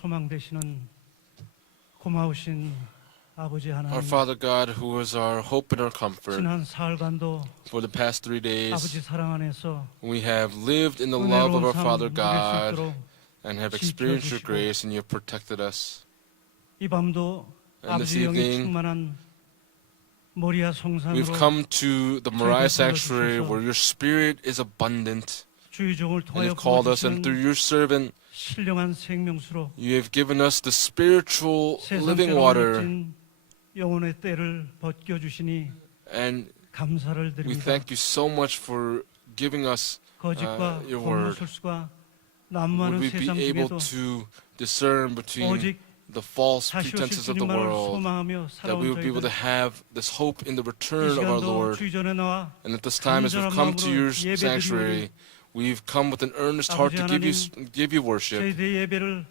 소망 되시는 고마우신 아버지 Our 하나님, Father God, who is our hope and our comfort, 지난 사흘간도 for the past 3 days, 아버지 사랑 안에서 we have lived in the love of 은혜로운 our 삶 Father 누릴 수 God 있도록 and have experienced your 지켜주시고, grace, and you have protected us. 이 밤도 And this 아버지 영이 evening, 충만한 모리아 성산으로 we've come to the Moriah 저희를 Sanctuary 불러주셔서 where your Spirit is abundant, 주의 종을 and 통하여 you've called us, and through 부어주시는 your servant, 신령한 생명수로 you have given us the spiritual 세상 living 때로 water, 멋진 영혼의 때를 벗겨주시니 and 감사를 we 드립니다. thank you so much for giving us 거짓과 your word. 겉모술수가 Would 난무하는 we be 세상 able 중에도 to discern between 오직 the false 다시 오실 pretenses of the 주님만을 world, 소망하며 that we 살아온 would be able to 저희들, have this hope in the 이 return of our 시간도 Lord. 주의 전에 나와 And at this time, as we've come to your sanctuary, we've come with an earnest heart to give you worship. 저희들의 예배를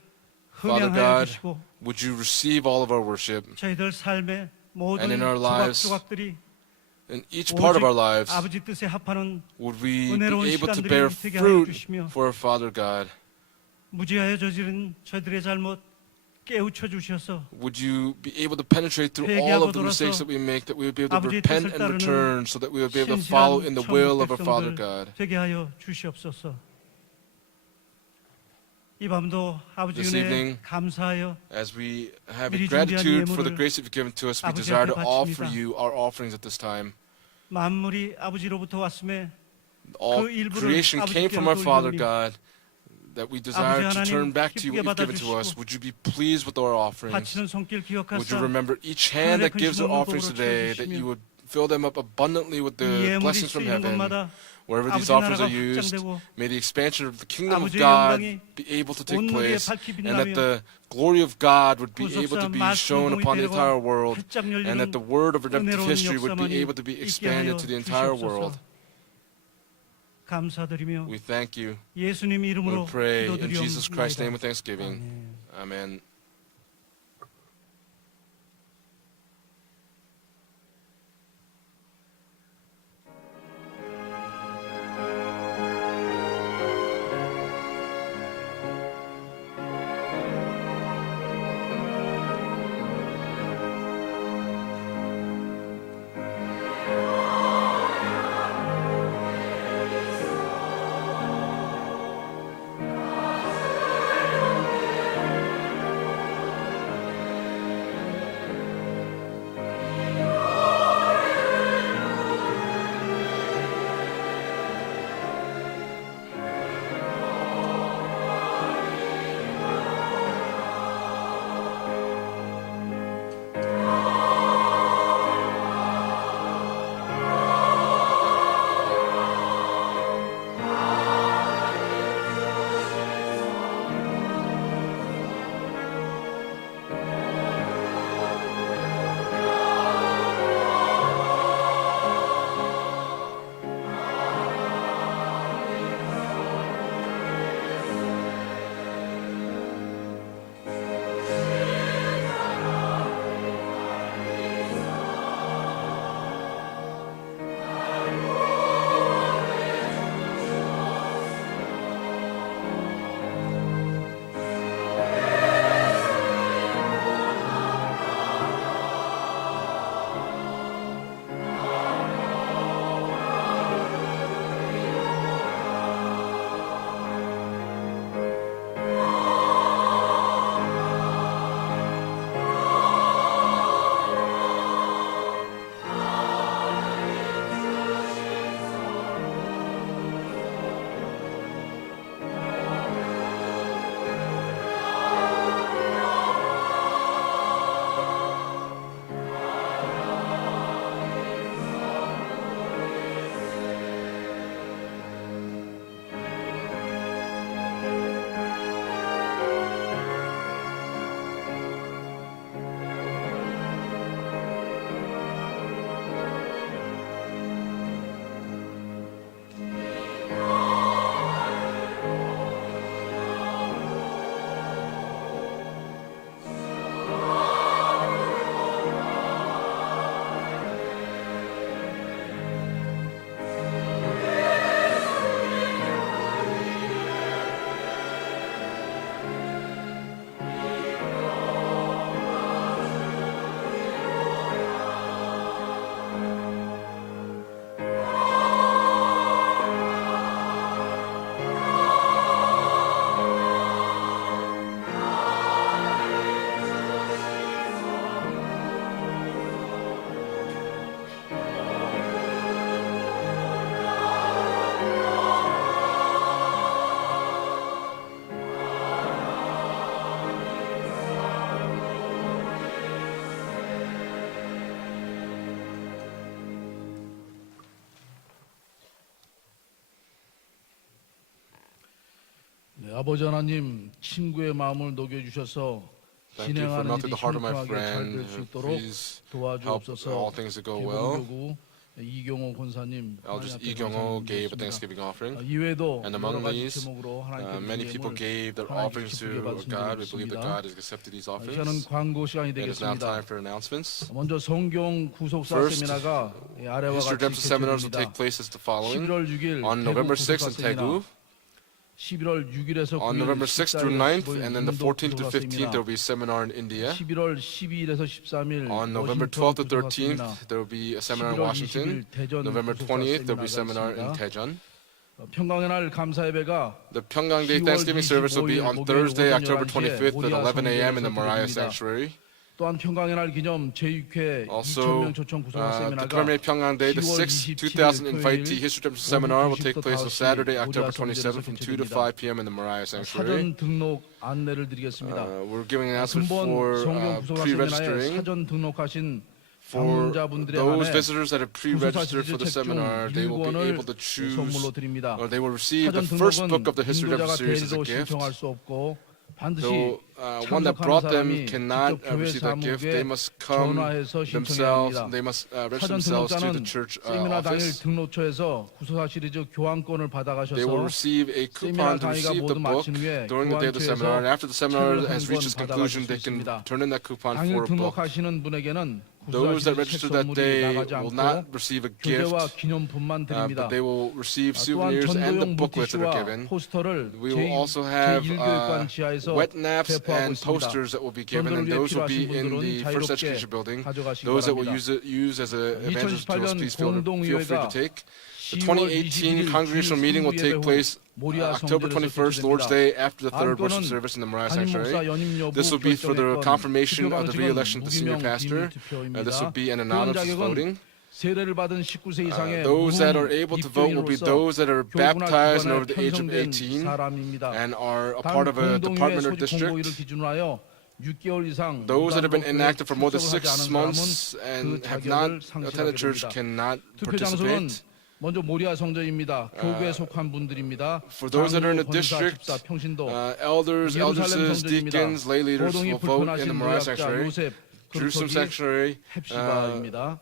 Father 흥양하여 God, 주시고 would you receive all of our worship? 저희들 삶의 모든 And in our lives, 조각조각들이 In each part of our lives, 아버지 뜻에 합하는 would we 은혜로운 be able to 시간들이 bear 되게 하여 fruit 주시며 for our Father God? 무지하여 저지른 저희들의 잘못 깨우쳐 주셔서 Would you be able to penetrate through all of the mistakes that we make, that we would be able to 아버지의 repent 뜻을 and 따르는 return, so that we would be able to follow in the will of our Father God? 되게 하여 주시옵소서. 이 밤도 아버지 This 은혜 evening, 감사하여 As we have 미리 gratitude 준비한 for the 예물을 grace that you've given to us, we 아버지 desire 앞에 to offer 바칩니다. you our offerings at this time. 만물이 아버지로부터 왔음에 All 그 일부를 creation came from our 아버지께로 Father 돌리오니 God, that we desire to 하나님 turn back to you what 기쁘게 you've given to us. 받아주시고 Would you be pleased with our offerings? 바치는 손길 Would you 기억하사 remember each hand that gives their offerings today, that you would fill them up abundantly with 이 the 예물이 blessings from 쓰이는 heaven? 곳마다 Wherever these 아버지의 offerings are 나라가 used, 확장되고 may the expansion of the kingdom of 아버지의 God 영광이 be able to take 온 무리에 place, 밝히 and that 빛나며 the glory of God would be able 구속사 to be 말씀 shown upon the 운동이 entire 되고 world, 활짝 and that 열리는 the word of redemptive 은혜로운 history would be 역사만이 able to be 있게 expanded 하여 to the entire 주시옵소서. world. 감사드리며 We thank you. 예수님 We 이름으로 pray in Jesus Christ's name with 기도드리옵나이다. thanksgiving. 아멘. Amen. 아버지 하나님 친구의 마음을 녹여주셔서 Thank you for 진행하는 melting 일이 the heart of my 형통하게 잘 될 수 friend. 있도록 Please help 도와주옵소서. all things to go well. 개봉교구 이경호 권사님 Elders 하나님 앞에 Igyongo gave a 감사드리겠습니다. Thanksgiving offering. 이외에도 And 여러 among 가지 these, 제목으로 하나님께 many people gave their 하나님께 offerings 기쁘게 to God. We believe that 받습니다. God has accepted these 이제는 offerings. 광고 시간이 And it's now 되겠습니다. time for announcements. 먼저 성경 구속사 First, 세미나가 아래와 History 같이 Redemption seminars will 개최됩니다. take place as the following. 11월 6일 On November 6th in Daegu, 11월 6일에서 on 9일 November 6th through 9th, and then the 14th to 15th, there will be a seminar in India. 11월 12일에서 13일 On November 12th to 13th, there will be a seminar in Washington. November 28th, there will be a seminar in Daejeon. 평강의 날 감사 예배가 The Pyongyang Day Thanksgiving service will be on Thursday, October 25th at 11 a.m. in the Moriah Sanctuary. 또한 평강의 날 기념 제6회 Also, 2,000명 초청 구속사 to 세미나가 commemorate Pyongyang Day, the 10월 6th 27일 2000 invitee History Redemption seminar will take place on 5시 Saturday, 모리아 October 성전에서 27th from 2 to 개최됩니다. 5 p.m. in the Moriah Sanctuary. 사전 등록 안내를 드리겠습니다. We're giving an announcement 근본 for 성경 구속사 세미나에 pre-registering. 사전 등록하신 For 방문자분들에 those 한해 visitors that have pre-registered for the seminar, they will be able to choose, 선물로 드립니다. or they will receive the 사전 first book 등록은 of the History 인도자가 Redemption series as a 대리로 gift. 신청할 수 없고 반드시 Though one that brought them 참석하는 cannot 사람이 직접 교회 receive that gift, they 사무국에 must come 전화해서 themselves. 신청해야 합니다. They must register 사전 themselves to the 등록자는 church 세미나 당일 office. 등록처에서 구속사 시리즈 교환권을 They will 받아가셔서 receive a coupon to 강의가 receive the 모두 book 마친 후에 during the day of the seminar. And after the seminar 책을 has 한 reached its 권 conclusion, 받아가실 they 수 can 있습니다. turn in that coupon 당일 for a book. 등록하시는 분에게는 Those that 구속사 register 시리즈 책 that 선물이 day 나가지 will 않고 not receive a gift, 교재와 기념품만 드립니다. but they will receive 또한 souvenirs and the 전도용 booklets that are 물티슈와 given. 포스터를 We will also have 제1교육관 지하에서 wet naps 배포하고 and 있습니다. posters that will be given, and 전도를 위해 those will be 필요하신 in 분들은 the First 자유롭게 Education Building. 가져가시기 Those that will 바랍니다. use as a evangelist tools, 2018년 please feel free to 공동의회가 take. The 10월 2018 21일 congregational meeting will take place 모리아 October 성전에서 21st, Lord's 개최됩니다. Day, after the third worship 안건은 service in the Moriah 담임 목사 Sanctuary. 연임 여부 This will be for the 결정의 건, confirmation 투표 of the 방식은 re-election of the senior 무기명 pastor. 비밀 투표입니다. This will be an 표현 anonymous 자격은 voting. 세례를 받은 19세 이상의 Those that are able to vote will be those that are baptized and over the age of 18 사람입니다. and are a part of a department or 공고일을 district. 기준으로 하여 6개월 이상 Those that have been inactive for more than 출석을 6 하지 않은 months 사람은 and 그 have 자격을 not 상실하게 attended church 됩니다. cannot 투표 장소는 participate. 먼저 모리아 성전입니다. 교구에 속한 분들입니다. For those that are in the 장로, 권사, district, 집사, 평신도, elders, 예루살렘 eldresses, 성전입니다. deacons, lay leaders 고동이 will vote in 불편하신 the Moriah 노약자 Sanctuary. 요셉 Jerusalem 그루터기 Sanctuary, 헵시바입니다.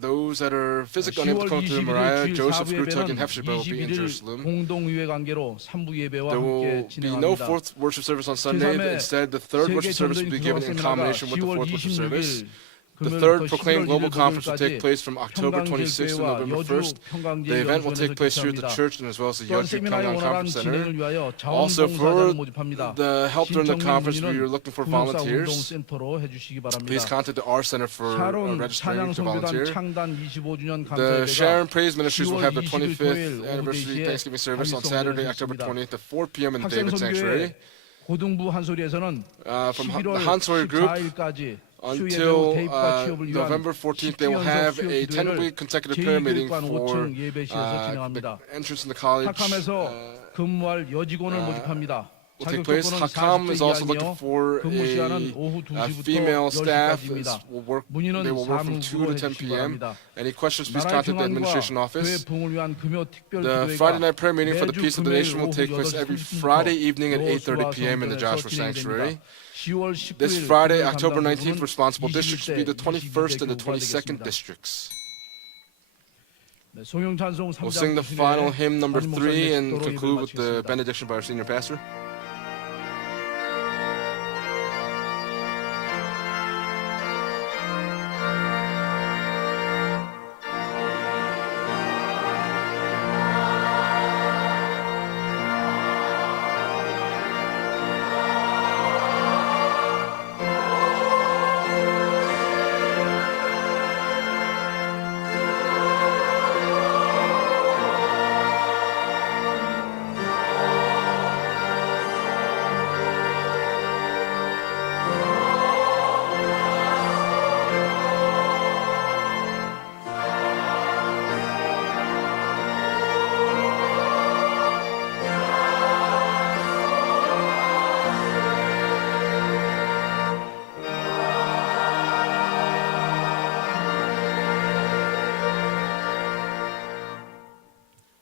those that are physically unable to 10월 come to the 21일 Moriah, 주일 Joseph, 4부 Grutug, and 예배는 Hephzibah will be in 21일 Jerusalem. 공동의회 관계로 3부 예배와 There 함께 will be no 진행합니다. fourth worship service on Sunday. 제3회 Instead, the third worship 세계 service will 전도인 be given in 구속 combination with the 10월 fourth worship service. 26일 The 금요일부터 third 11월 Proclaim Global 1일 Conference will take 목요일까지 place from October 26th to 평강제일교회와 November 여주 1st. 평강제일 The event will take 연수원에서 place here at the 개최합니다. church and as well as the 또한 Yeoju 세미나의 Pyongyang 원활한 Conference 진행을 Center. 위하여 Also, for 자원봉사자를 모집합니다. the help during the 신청 conference, we 문의는 are looking for 구역사 volunteers. 운동센터로 해주시기 Please 바랍니다. contact the R Center for 샤론 registering 찬양 to 선교단 volunteer. 창단 25주년 The Sharon 감사예배가 Praise Ministries will have the 10월 25th 25일 anniversary 오후 Thanksgiving service on 4시에 Saturday, October 있습니다. 20th at 4 p.m. in the 학생 David Sanctuary. 선교회 고등부 한소리에서는 From the 11월 Hansory Group, 14일까지 until November 14th, they will have a 10-week consecutive prayer meeting for the entrance in the college. 학함에서 근무할 여직원을 모집합니다. Will take 자격 place. 조건은 Hakam is 40대 also looking 이하이며 for 근무 시간은 오후 a 2시부터 female staff. 10시까지입니다. Will work. 문의는 They will work from 2 사무국으로 to 10 해주시기 p.m. 바랍니다. Any questions, please 나라의 contact the administration 평안과 office. 교회 부흥을 위한 금요 특별 The Friday 기도회가 night prayer meeting for the 매주 peace of the 금요일 nation will 오후 take place 8시 every 30분부터 Friday evening at 여호수아 8:30 p.m. in the 성전에서 Joshua Sanctuary. 진행됩니다. 10월 19일 This Friday, 금요일 October 담당 19th, 부부는 responsible districts will be the 21st and the 22대 22nd 교구가 되겠습니다. districts. 네, 송영 찬송 We'll sing the 3장 final hymn number 담임 3 and 목사님의 기도로 conclude with the 예배를 마치겠습니다. benediction by our senior pastor.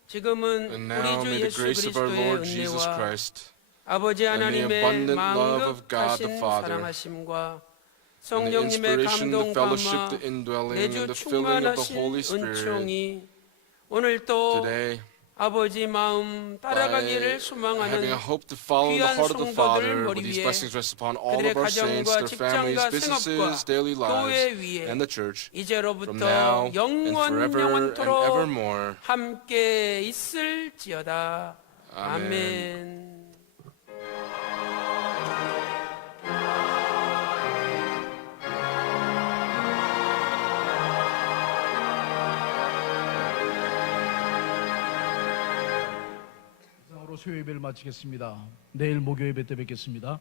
지금은 And 우리 now 주 may the 예수 grace of our 그리스도의 Lord Jesus 은혜와 Christ, 아버지 and the 하나님의 abundant love of God the 망극하신 Father, 사랑하심과 and the 성령님의 inspiration, the 감동 fellowship, 감화 the indwelling, 내주 and the filling of the Holy 충만하신 Spirit 은총이 오늘 또 today, 아버지 마음 따라가기를 having a 소망하는 hope to follow the 귀한 heart of the Father, 성도들 with these 머리 위에 blessings rest upon all 그들의 of our saints, 가정과 their families, 직장과 businesses, 생업과 daily 교회 lives, 위에 and the church, from 이제로부터 now and 영원 forever and 영원토록 evermore. 함께 있을지어다. 아멘. 아멘. 이상으로 수요 예배를 마치겠습니다. 내일 목요 예배 때 뵙겠습니다.